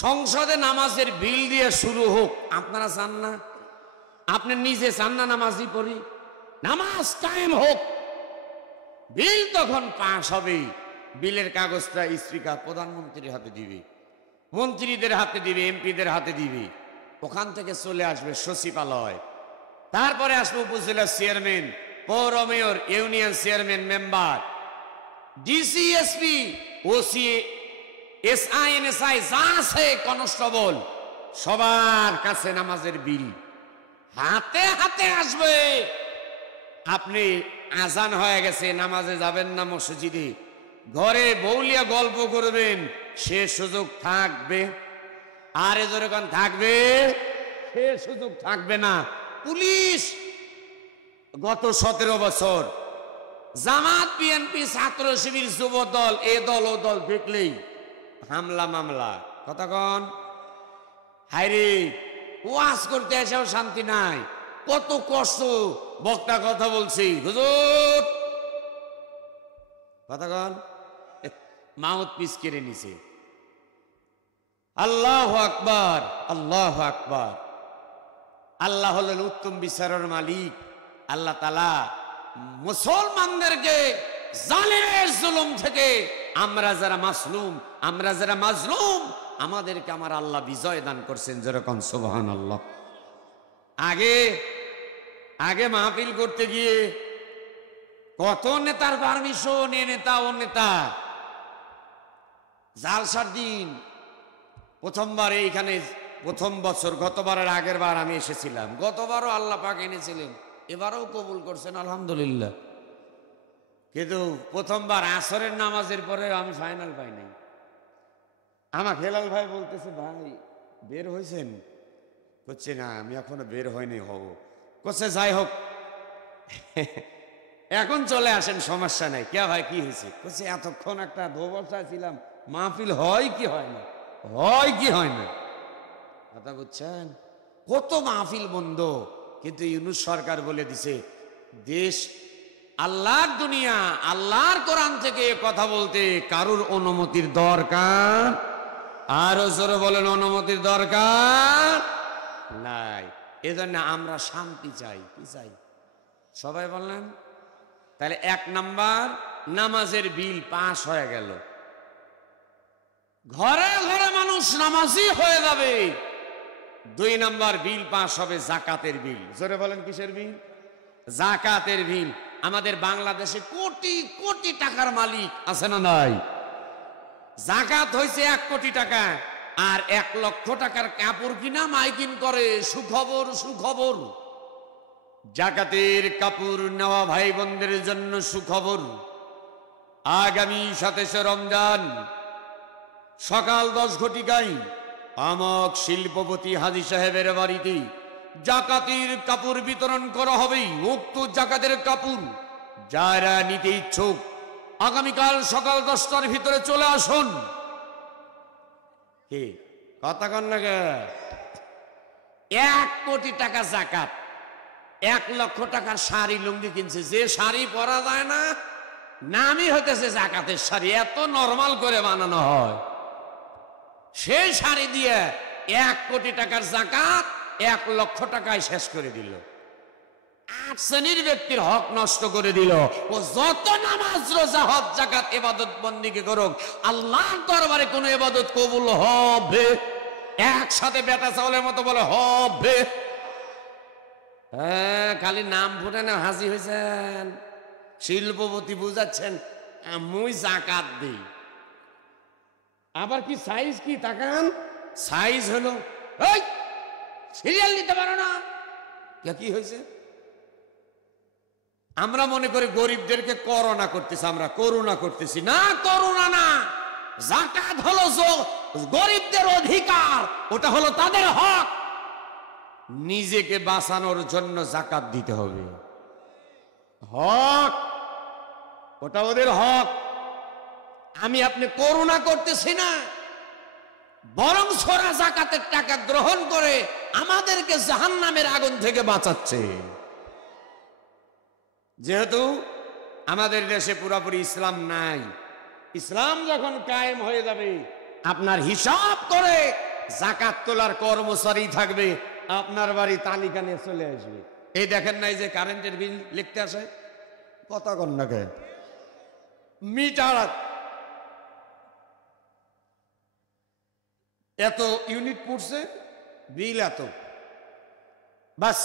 সংসদে নামাজের বিল দিয়ে শুরু হোক, আপনারা চান না? আপনি নিজে চান না নামাজই পড়ি? নামাজ কায়েম হোক, বিল তখন পাস হবে। বিলের কাগজটা স্পিকার প্রধানমন্ত্রীর হাতে দিবে, মন্ত্রীদের হাতে দিবে, এমপিদের হাতে দিবে। ওখান থেকে চলে আসবে সচিবালয়, তারপরে আসবে উপজেলা চেয়ারম্যান, পৌর mayor, union chairman, member, DC, SP, OC, SI, NSI যা আছে, কনস্টেবল, সবার কাছে নামাজের বিল হাতে হাতে আসবে। আপনি আজান হয়ে গেছে, নামাজে যাবেন না মসজিদে, ঘরে বউলিয়া গল্প করবেন, সে সুযোগ থাকবে? আর যখন থাকবে, সে সুযোগ থাকবে না। পুলিশ গত 17 বছর জামাত, বিএনপি, ছাত্র শিবির, যুব দল, এ দল ও দল দেখলেই হামলা মামলা। কতক্ষণ হাইরে ওয়াজ করতে এসেও শান্তি নাই, কত কষ্ট। বক্তা কথা বলছি, হুজুর কতক্ষণ মাউথ পিস কেড়ে নিছে। আল্লাহু আকবার, আল্লাহু আকবার। আল্লাহ হলেন উত্তম বিচারের মালিক। আল্লাহ তাআলা মুসলমানদেরকে জালেমের জুলুম থেকে, আমরা যারা মাসলুম, আমরা যারা মাজলুম, আমাদেরকে আমার আল্লাহ বিজয় দান করছেন। যেরকম সুবহানাল্লাহ। আগে আগে মাহফিল করতে গিয়ে কত নেতার পারমিশন, এ নেতা ও নেতা। জালসার দিন প্রথমবার এইখানে, প্রথম বছর, গতবারের আগের বার আমি এসেছিলাম, গতবারও আল্লাহ পাক এনেছিলেন, এবারও কবুল করছেন আলহামদুলিল্লাহ। কিন্তু প্রথমবার আসরের নামাজের পরে আমি ফাইনাল পাই নাই। আমার হেলাল ভাই বলতেছে, ভাই বের হয়েছেন? করছে না, আমি এখনো বের হয়নি, হব। করছে যাই হোক, এখন চলে আসেন, সমস্যা নাই। কে ভাই কি হয়েছে? করছে এতক্ষণ একটা দোবসায় ছিলাম, মাহফিল হয় কি হয় না, হয় কি হয় না। কথা বুঝছেন? কত মাহফিল বন্ধ। কিন্তু ইউনূস সরকার বলে দিছে, দেশ আল্লাহর দুনিয়া, আল্লাহর কোরআন থেকে কথা বলতে কারুর অনুমতির দরকার, আরো জোরে বলেন অনুমতির দরকার নাই। এজন্য আমরা শান্তি চাই। কি চাই? সবাই বললেন। তাহলে 1 নাম্বার, নামাজের বিল পাস হয়ে গেল, ঘরে ঘরে মানুষ নামাজি হয়ে যাবে। 2 নাম্বার বিল পাস হবে জাকাতের বিল। জোরে বলেন কিসের বিল? জাকাতের বিল। আমাদের বাংলাদেশে কোটি কোটি টাকার মালিক আছে না নাই? জাকাত হয়েছে 1 কোটি টাকা, আর 1 লক্ষ টাকার কাপড় কিনা মাইকিন করে। সুখবর, সুখবর। জাকাতের কাপড় নেওয়া ভাই বোনদের জন্য সুখবর। আগামী 27শে রমজান সকাল 10 ঘটিকায় আমক শিল্পপতি হাজী সাহেবের বাড়িতে জাকাতের কাপড় বিতরণ করা হবে। উক্ত জাকাতের কাপড় যারা নিতে ইচ্ছুক আগামীকাল সকাল 10টার ভিতরে চলে আসুন। কি কথা কন না? 1 কোটি টাকা জাকাত, 1 লক্ষ টাকার শাড়ি লুঙ্গি কিনছে। যে শাড়ি পরা যায় না, নামই হইতেছে জাকাতের শাড়ি, এত নরমাল করে বানানো হয়। সেই শাড়ি দিয়ে 1 কোটি টাকার জাকাত 1 লক্ষ টাকায় শেষ করে দিল। 8 শ্রেণীর ব্যক্তির হক নষ্ট করে দিল। ও যত নামাজ, রোজা, হজ, যাকাত, ইবাদত বন্দেগী করুক, আল্লাহর দরবারে কোন ইবাদত কবুল হবে? একসাথে বেটা চাউলের মতো বলে হবে। হ্যাঁ, খালি নাম ফুটানো হাসি হয়েছেন, শিল্পপতি বুঝাচ্ছেন মুই জাকাত দিই। আবার কি সাইজ কি তাকান, সাইজ হলো এই সিরিয়াল নিতে পারো না, কি হয়েছে? আমরা মনে করি গরিবদেরকে করোনা করতেছি, আমরা করুণা করতেছি না, করুণা না। জাকাত হলো গরিবদের অধিকার, ওটা হলো তাদের হক। নিজেকে বাঁচানোর জন্য জাকাত দিতে হবে, হক, ওটা ওদের হক। আমি আপনি করুণা করতেছি না, বরং সোরা জাকাতের টাকা গ্রহণ করে আমাদেরকে জাহান্নামের আগুন থেকে বাঁচাচ্ছে। যেহেতু আমাদের দেশে পুরোপুরি ইসলাম নাই, ইসলাম যখন কায়েম হয়ে যাবে আপনার হিসাব করে জাকাত তোলার কর্মচারী থাকবে, আপনার বাড়ি তালিকা নিয়ে চলে আসবে। এই দেখেন নাই যে কারেন্টের বিল লিখতে আসে, কত কন্যাকে মিটার এত ইউনিট পড়ছে, বিল এত, বাস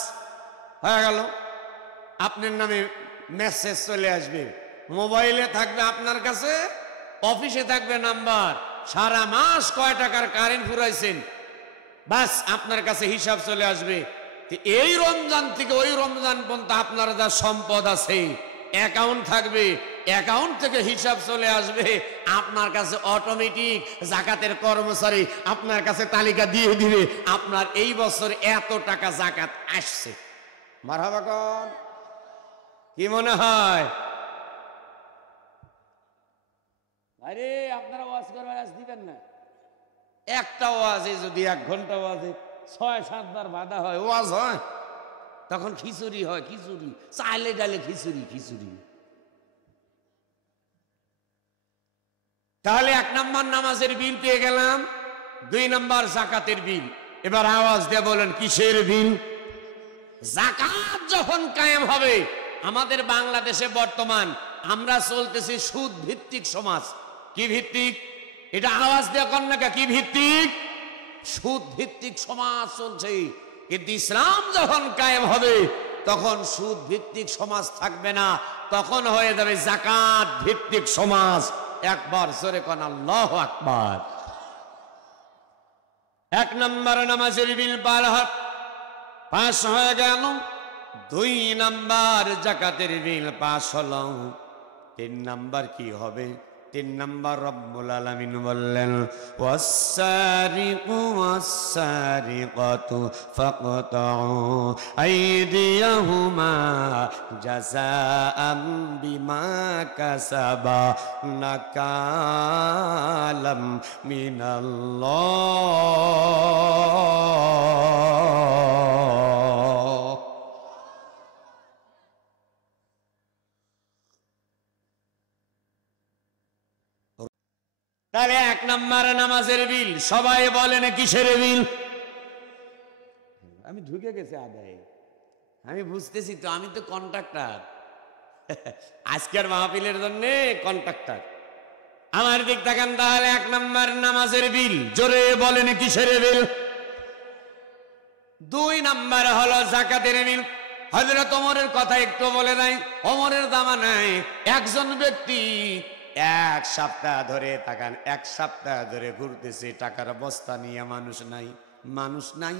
হয়ে গেল। আপনার নামে মেসেজ চলে আসবে, মোবাইলে থাকবে আপনার কাছে, অফিসে থাকবে নাম্বার, সারা মাস কয় টাকার কারেন্ট ফুরাইছেন, বাস আপনার কাছে হিসাব চলে আসবে। এই রমজান থেকে ওই রমজান পর্যন্ত আপনার যা সম্পদ আছে অ্যাকাউন্ট থাকবে, অ্যাকাউন্ট থেকে হিসাব চলে আসবে আপনার কাছে, অটোমেটিক জাকাতের কর্মচারী আপনার কাছে তালিকা দিয়ে দিবে আপনার এই বছর এত টাকা জাকাত আসছে। মারহাবা কোন, কি মনে হয়? আরে আপনারা ওয়াজ করবার আজ দিবেন না, একটা ওয়াজে যদি 1 ঘন্টা ওয়াজে 6-7 বার বাধা হয়, ওয়াজ হয়, তখন খিচুড়ি হয়, খিচুড়ি চাইলে ডালে খিচুড়ি, খিচুড়ি। তাহলে 1 নম্বর নামাজের বিল পেয়ে গেলাম, 2 নম্বর জাকাতের বিল। এবার আওয়াজ দিয়ে বলেন কিসের বিল? জাকাত যখন কায়েম হবে, আমাদের বাংলাদেশে বর্তমান আমরা চলতেছি সুদ ভিত্তিক সমাজ। কি ভিত্তিক? এটা আওয়াজ দিয়ে কন্যা, কি ভিত্তিক? সুদ ভিত্তিক সমাজ চলছে। কিন্তু ইসলাম যখন কায়েম হবে তখন সুদ ভিত্তিক সমাজ থাকবে না, তখন হয়ে যাবে জাকাত ভিত্তিক সমাজ। একবার জোরে কোন আল্লাহু আকবার। 1 নম্বর নামাজের বিল পাস হয়ে গেল, 2 নম্বর জাকাতের বিল পাস হলো, 3 নম্বর কি হবে? 3 নম্বর রব্বুল আলামিন বললেন ওয়াস-সারিকু ওয়াস-সারিকাতু ফাকতাউ আইদিয়াহুমা জাযাআম বিমা কাসাবা নাকালাম মিনাল্লাহ। তাহলে 1 নম্বর নামাজের বিল, সবাই বলেন কিসের বিল? আমি ঢুকে গেছি আদায়, আমি বুঝতেছি তো, আমি তো কন্ট্রাক্টর, আজকের মাহফিলের জন্য কন্ট্রাক্টর। আমার দিক তাকান, তাহলে 1 নম্বর নামাজের বিল, জোরে বলেন কিসের বিল? 2 নম্বর হলো জাকাতের বিল। হযরত ওমরের কথা একটু বলে নাই, ওমরের জামানায় একজন ব্যক্তি 1 সপ্তাহ ধরে তাকান, 1 সপ্তাহ ধরে ঘুরতেছে, টাকার বস্তা নিয়ে মানুষ নাই, মানুষ নাই,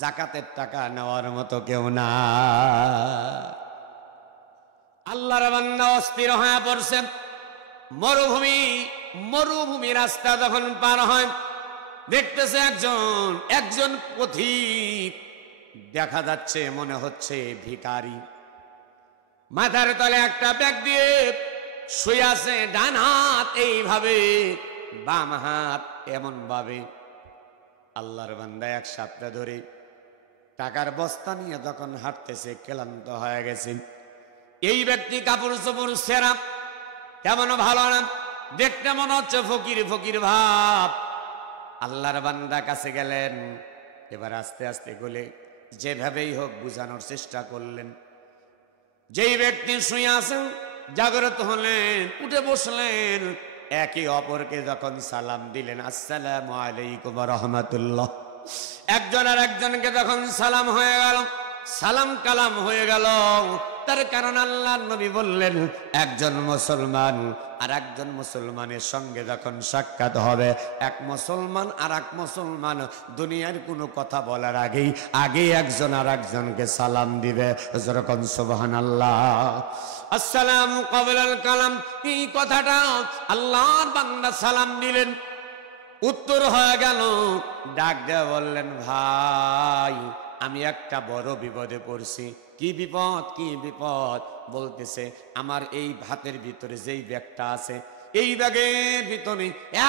জাকাতের টাকা নেওয়ার মতো কেউ না। আল্লাহর বান্দা অস্থির হয়ে পড়ছে। মরুভূমি রাস্তা যখন পার হয়, দেখতেছে একজন পথিক, দেখা যাচ্ছে মনে হচ্ছে ভিখারি, মাথার তলে একটা ব্যাগ দিয়ে শুয়ে আছে, ডান হাত এইভাবে, বাম হাত এমন ভাবে। আল্লাহর বান্দা 1 সপ্তাহ ধরে টাকার বস্তা নিয়ে যখন হাঁটতেছে, ক্লান্ত হয়ে গেছে। এই ব্যক্তি কাপড় চোপড় ছেঁড়া, কেমন ভালো না, দেখতে মনে হচ্ছে ফকির ফকির ভাব। আল্লাহর বান্দা কাছে গেলেন, এবার আস্তে আস্তে গলে যেভাবেই হোক বুঝানোর চেষ্টা করলেন। যেই ব্যক্তি শুয়ে আছেন জাগ্রত হলেন, উঠে বসলেন, একে অপরকে যখন সালাম দিলেন, আসসালামু আলাইকুম ওয়া রাহমাতুল্লাহ, একজন আর একজনকে যখন সালাম হয়ে গেল, সালাম কালাম হয়ে গেল। তার কারণ আল্লাহর নবী বললেন, একজন মুসলমান আর একজন মুসলমানের সঙ্গে যখন সাক্ষাৎ হবে, এক মুসলমান আর এক মুসলমান দুনিয়ার কোনো কথা বলার আগেই একজন আর একজনকে সালাম দিবে। যেরকম সুবহানাল্লাহ, আসসালামু ক্বাবলাল কালাম, এই কথাটা আল্লাহর বান্দা সালাম দিলেন, উত্তর হয়ে গেল। ডাক দিয়ে বললেন, ভাই আমি একটা বড় বিপদে পড়ছি। কি বিপদ? কি বিপদ? বলতেছে, আমার এই ভাতের ভিতরে যেই ব্যাগটা আছে, এই ব্যাগের ভিতরে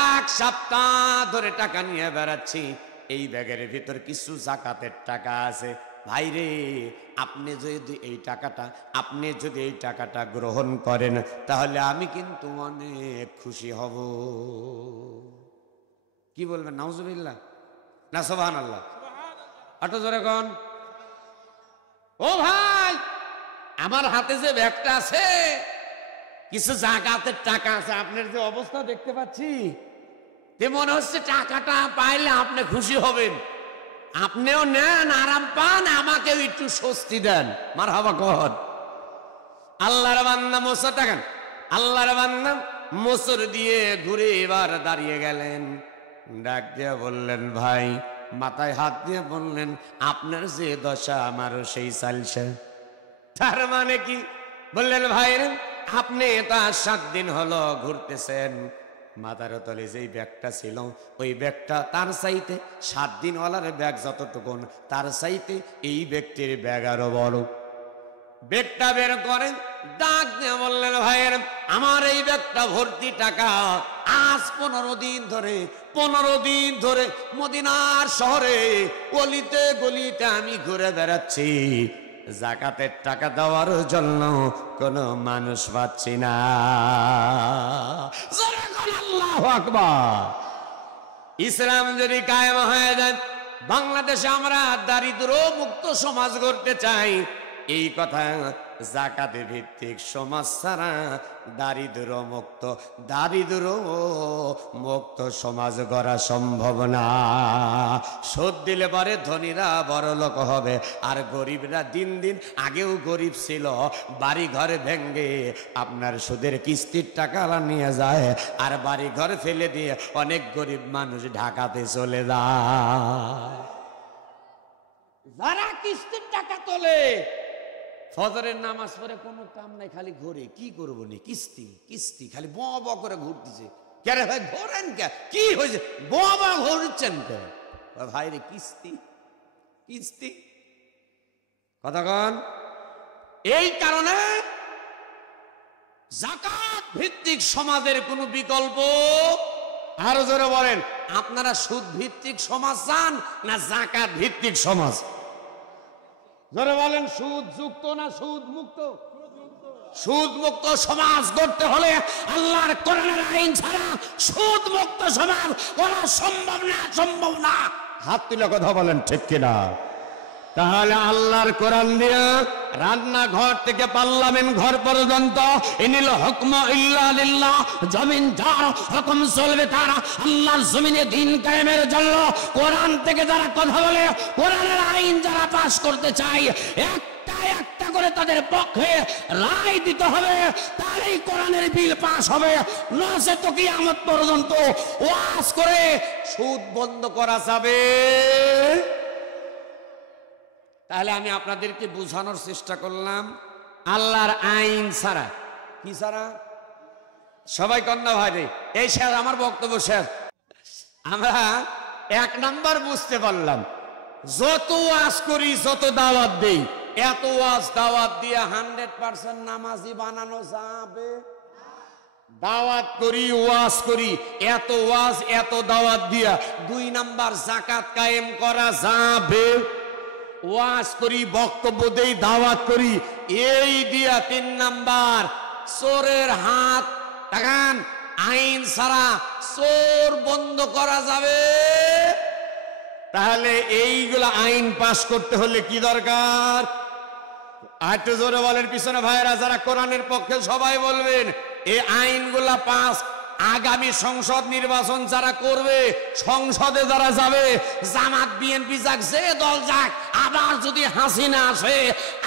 1 সপ্তাহ ধরে টাকা নিয়ে বেড়াচ্ছি। এই ব্যাগের ভিতর কিছু যাকাতের টাকা আছে। ভাইরে, আপনি যদি এই টাকাটা গ্রহণ করেন, তাহলে আমি কিন্তু অনেক খুশি হব। কি বলবেন? নাউজুবিল্লাহ না সুবহানাল্লাহ? আটো জোরে কোন। ও ভাই, আমার হাতে যে ব্যাগটা আছে, কিছু যাকাতের টাকা আছে। আপনার যে অবস্থা দেখতে পাচ্ছি, তে মনে হচ্ছে টাকাটা পাইলে আপনি খুশি হবেন। আপনিও নেন, আরাম পান, আমাকেও একটু স্বস্তি দেন। মারহাবা কর। আল্লাহর বান্দা মোচর দেখেন, আল্লাহর বান্দা মোচর দিয়ে ঘুরে এবার দাঁড়িয়ে গেলেন। ডাক দিয়ে বললেন, ভাই, মাথায় হাত দিয়ে বললেন, আপনার যে দশা আমারও সেই চালছে। তার মানে কি? বললেন, ভাই আপনি তার 7 দিন হলো ঘুরতেছেন, মাথার তলে যেই ব্যাগটা ছিল, ওই ব্যাগটা তার চাইতে 7 দিন ওয়ালার ব্যাগ যতটুকুন, তার চাইতে এই ব্যক্তির ব্যাগ আরো বড়। ব্যাগটা বের করেন, ডাক দিয়ে বললেন, ভাইয়ের আমার এই ব্যাগটা ভর্তি টাকা। আজ 15 দিন ধরে মদিনার শহরে গলিতে গলিতে আমি ঘুরে বেড়াচ্ছি, যাকাতের টাকা দেওয়ার জন্য কোনো মানুষ পাচ্ছি না। আল্লাহু আকবার। ইসলাম যদি কায়েম হয়ে যায়, বাংলাদেশে আমরা দারিদ্র মুক্ত সমাজ গড়তে চাই। এই কথা যাকাত ভিত্তিক সমাজ ছাড়া দারিদ্র মুক্ত সমাজ গড়া সম্ভব না। সুদ দিলে পরে ধনীরা বড় লোক হবে, আর গরিবরা দিন দিন আগেও গরিব ছিল, বাড়ি ঘর ভেঙ্গে আপনার সুদের কিস্তির টাকা নিয়ে যায়, আর বাড়ি ঘর ফেলে দিয়ে অনেক গরিব মানুষ ঢাকাতে চলে যায়। যারা কিস্তির টাকা তোলে, ফজরের নামাজ পড়ে কোনো কাম নাই, খালি ঘুরে। কি করবো নি? কিস্তি খালি ব করে ঘুরতেছে। কে রে ভাই, ঘোরেন কে? কি হয়েছে? ব ঘুরছেন কে? ভাই রে, কিস্তি কতক্ষণ? এই কারণে যাকাত ভিত্তিক সমাজের কোনো বিকল্প। আরো জোরে বলেন, আপনারা সুদ ভিত্তিক সমাজ চান না যাকাত ভিত্তিক সমাজ? জোরে বলেন, সুদ যুক্ত না সুদ মুক্ত? সুদ মুক্ত সমাজ গড়তে হলে আল্লাহর কোরআনের আইন ছাড়া সুদ মুক্ত সমাজ করা সম্ভব না। হাত তুলে কথা বলেন, ঠিক কিনা? তাহলে আল্লাহর কোরআন দিয়ে রান্নাঘর থেকে পার্লামেন্ট ঘর পর্যন্ত ইনিল হুকম ইল্লা লিল্লাহ, জমিন যার হুকুম চলবে তার। আল্লাহর জমিনে দ্বীন কায়েমের জন্য কোরআন থেকে যারা কথা বলে, কোরআনের আইন যারা পাশ করতে চায়, একটা করে তাদের পক্ষে রায় দিতে হবে, তারই কোরআনের বিল পাস হবে। নচেত কিয়ামত পর্যন্ত ওয়াজ করে সুদ বন্ধ করা যাবে। তাহলে আমি আপনাদেরকে বোঝানোর চেষ্টা করলাম, আল্লাহর আইন ছাড়া। কি ছাড়া? সবাই কন্যা ভাই, এই শেষ আমার বক্তব্য শেষ। আমরা 1 নাম্বার বুঝতে পারলাম, যত ওয়াজ করি, যত দাওয়াত দেই, এত ওয়াজ দাওয়াত দিয়ে 100% নামাজি বানানো যাবে? দাওয়াত করি, ওয়াজ করি, এত ওয়াজ এত দাওয়াত দিয়া 2 নাম্বার যাকাত কায়েম করা যাবে? ওয়াজ করি, বক্তব্য দেই, দাওয়াত করি, এই দিয়া 3 নাম্বার চোরের হাত টাকান। আইন ছাড়া চোর বন্ধ করা যাবে? তাহলে এইগুলা আইন পাশ করতে হলে কি দরকার? একটু জোরে বলেন পিছনে ভাইরা যারা কোরআনের পক্ষে, সবাই বলবেন এই আইনগুলা পাস আগামী সংসদ নির্বাচন যারা করবে, সংসদে যারা যাবে, জামাত বিএনপি যাক, যে দল যাক, আবার যদি হাসিনা আসে,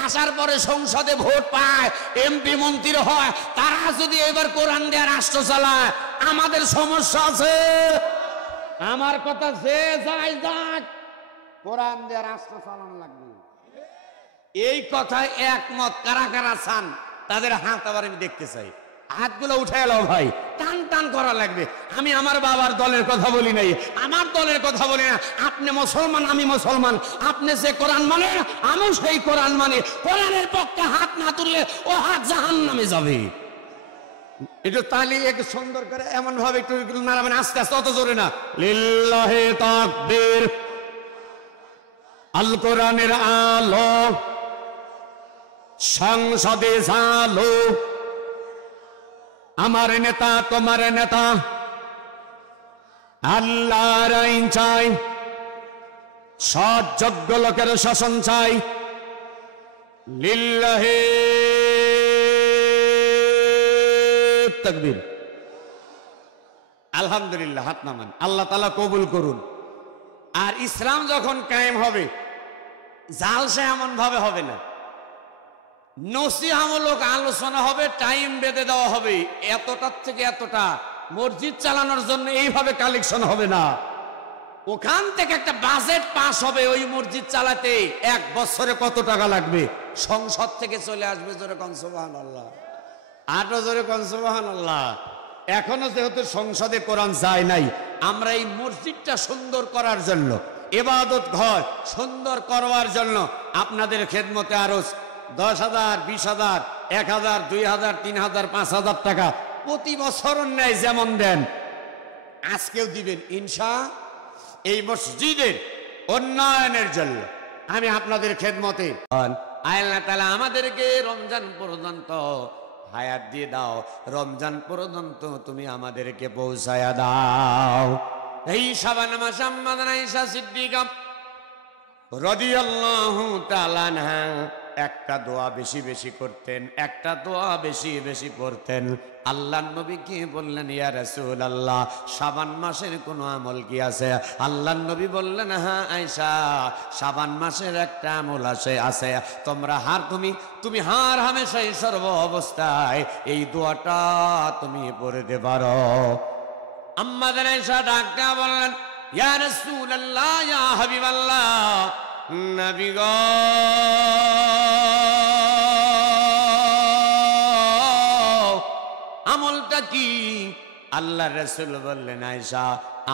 আসার পরে সংসদে ভোট পায়, এমপি মন্ত্রী হয়, তারা যদি এবার কোরআন দেয়া রাষ্ট্র চালায়, আমাদের সমস্যা আছে। আমার কথা, যে যাই যাক, কোরআন দেয়া রাষ্ট্র চালানো লাগবে। এই কথায় একমত কারা কারা চান? তাদের হাত আবার আমি দেখতে চাই। হাতগুলো উঠে এলো ভাই, টান টান করা লাগবে। আমি আমার বাবার দলের কথা বলি নাই, আমার দলের কথা বলি না। আপনি মুসলমান, আমি মুসলমান। আপনি যে কোরআন মানে, আমি সেই কোরআন মানে। কোরআনের পক্ষে হাত না তুললে ও হাত জাহান্নামে যাবে। একটু তালি একটু সুন্দর করে এমন ভাবে একটু নাড়াবেন, আস্তে আস্তে, অত জোরে না। লিল্লাহি তাকবীর। আল কোরআনের আলো সংসদে ঝালো, আমার নেতা তোমার নেতা, আল্লাহর আইন চাই, সৎ যোগ্য লোকের শাসন চাই। লিল্লাহি তাকবীর। আলহামদুলিল্লাহ, হাত নামান। আল্লাহ তাআলা কবুল করুন। আর ইসলাম যখন কায়েম হবে, জালসা এমন ভাবে হবে না, নসিহামূলক আলোচনা হবে, টাইম বেঁধে দেওয়া হবে, এতটার থেকে এতটা। মসজিদ চালানোর জন্য এইভাবে কালেকশন হবে না, ওখান থেকে একটা বাজেট পাস হবে। ওই মসজিদ চালাতে 1 বছরে কত টাকা লাগবে, সংসদ থেকে চলে আসবে। জোরে কোন সুবহানাল্লাহ, আরো জোরে কোন সুবহানাল্লাহ। এখনো যেহেতু সংসদে কোরআন যায় নাই, আমরা এই মসজিদটা সুন্দর করার জন্য, ইবাদত ঘর সুন্দর করবার জন্য আপনাদের খেদমতে আরো 10,000, 20,000, 1,000, 2,000, 3,000, 5,000 টাকা প্রতি বছর নেয় যেমন দেন, আজকেও দিবেন ইনশাআল্লাহ। এই মসজিদের উন্নয়নের জন্য আমি আপনাদের খেদমতে। আল্লাহ তাআলা আমাদেরকে রমজান পর্যন্ত হায়াত দিয়ে দাও, রমজান পর্যন্ত তুমি আমাদেরকে পৌঁছায়া দাও। এই শাবান মাসে আম্মা আয়েশা সিদ্দিকা রাদিয়াল্লাহু তাআলা আনহা একটা দোয়া বেশি বেশি করতেন, একটা দোয়া বেশি বেশি পড়তেন। আল্লাহর নবী কি বললেন, ইয়া রাসূলুল্লাহ, শাবান মাসের কোন আমল কি আছে? আল্লাহর নবী বললেন, হ্যাঁ আয়েশা, শাবান মাসের একটা আমল আছে। তোমরা তুমি হার হামেশাই সর্ব অবস্থায় এই দোয়াটা তুমি পড়তে পারো। আম্মা আয়েশা ডাক্তার বললেন, ইয়া রাসূলুল্লাহ, ইয়া হাবিবাল্লাহ, নবী গো, আমলটা কি? আল্লাহ রাসূল বললেন, আয়েশা,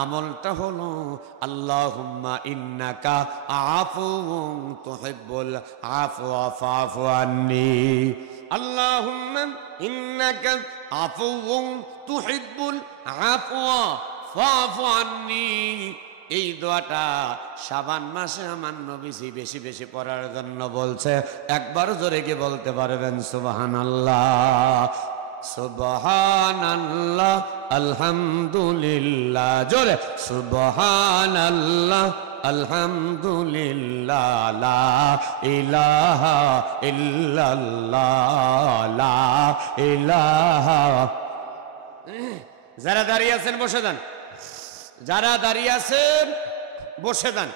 আমলটা হলো আল্লাহুম্মা ইন্নাকা আফুউন তুহিব্বুল আফওয়া ফাফু আন্নি। আল্লাহুম্মা ইন্নাকা আফুউন তুহিব্বুল আফওয়া ফাফু আন্নি। এই দোয়াটা শাবান মাসে আমার নবীজি বেশি বেশি পড়ার জন্য বলছে। একবার জোরে কি বলতে পারবেন সুবহানাল্লাহ? সুবহানাল্লাহ, আলহামদুলিল্লাহ, জোরে সুবহানাল্লাহ, আলহামদুলিল্লাহ, লা ইলাহা ইল্লাল্লাহ, লা ইলাহা। যারা দাঁড়িয়ে আছেন বসে যান, যারা দাঁড়িয়ে আছেন বসে যান।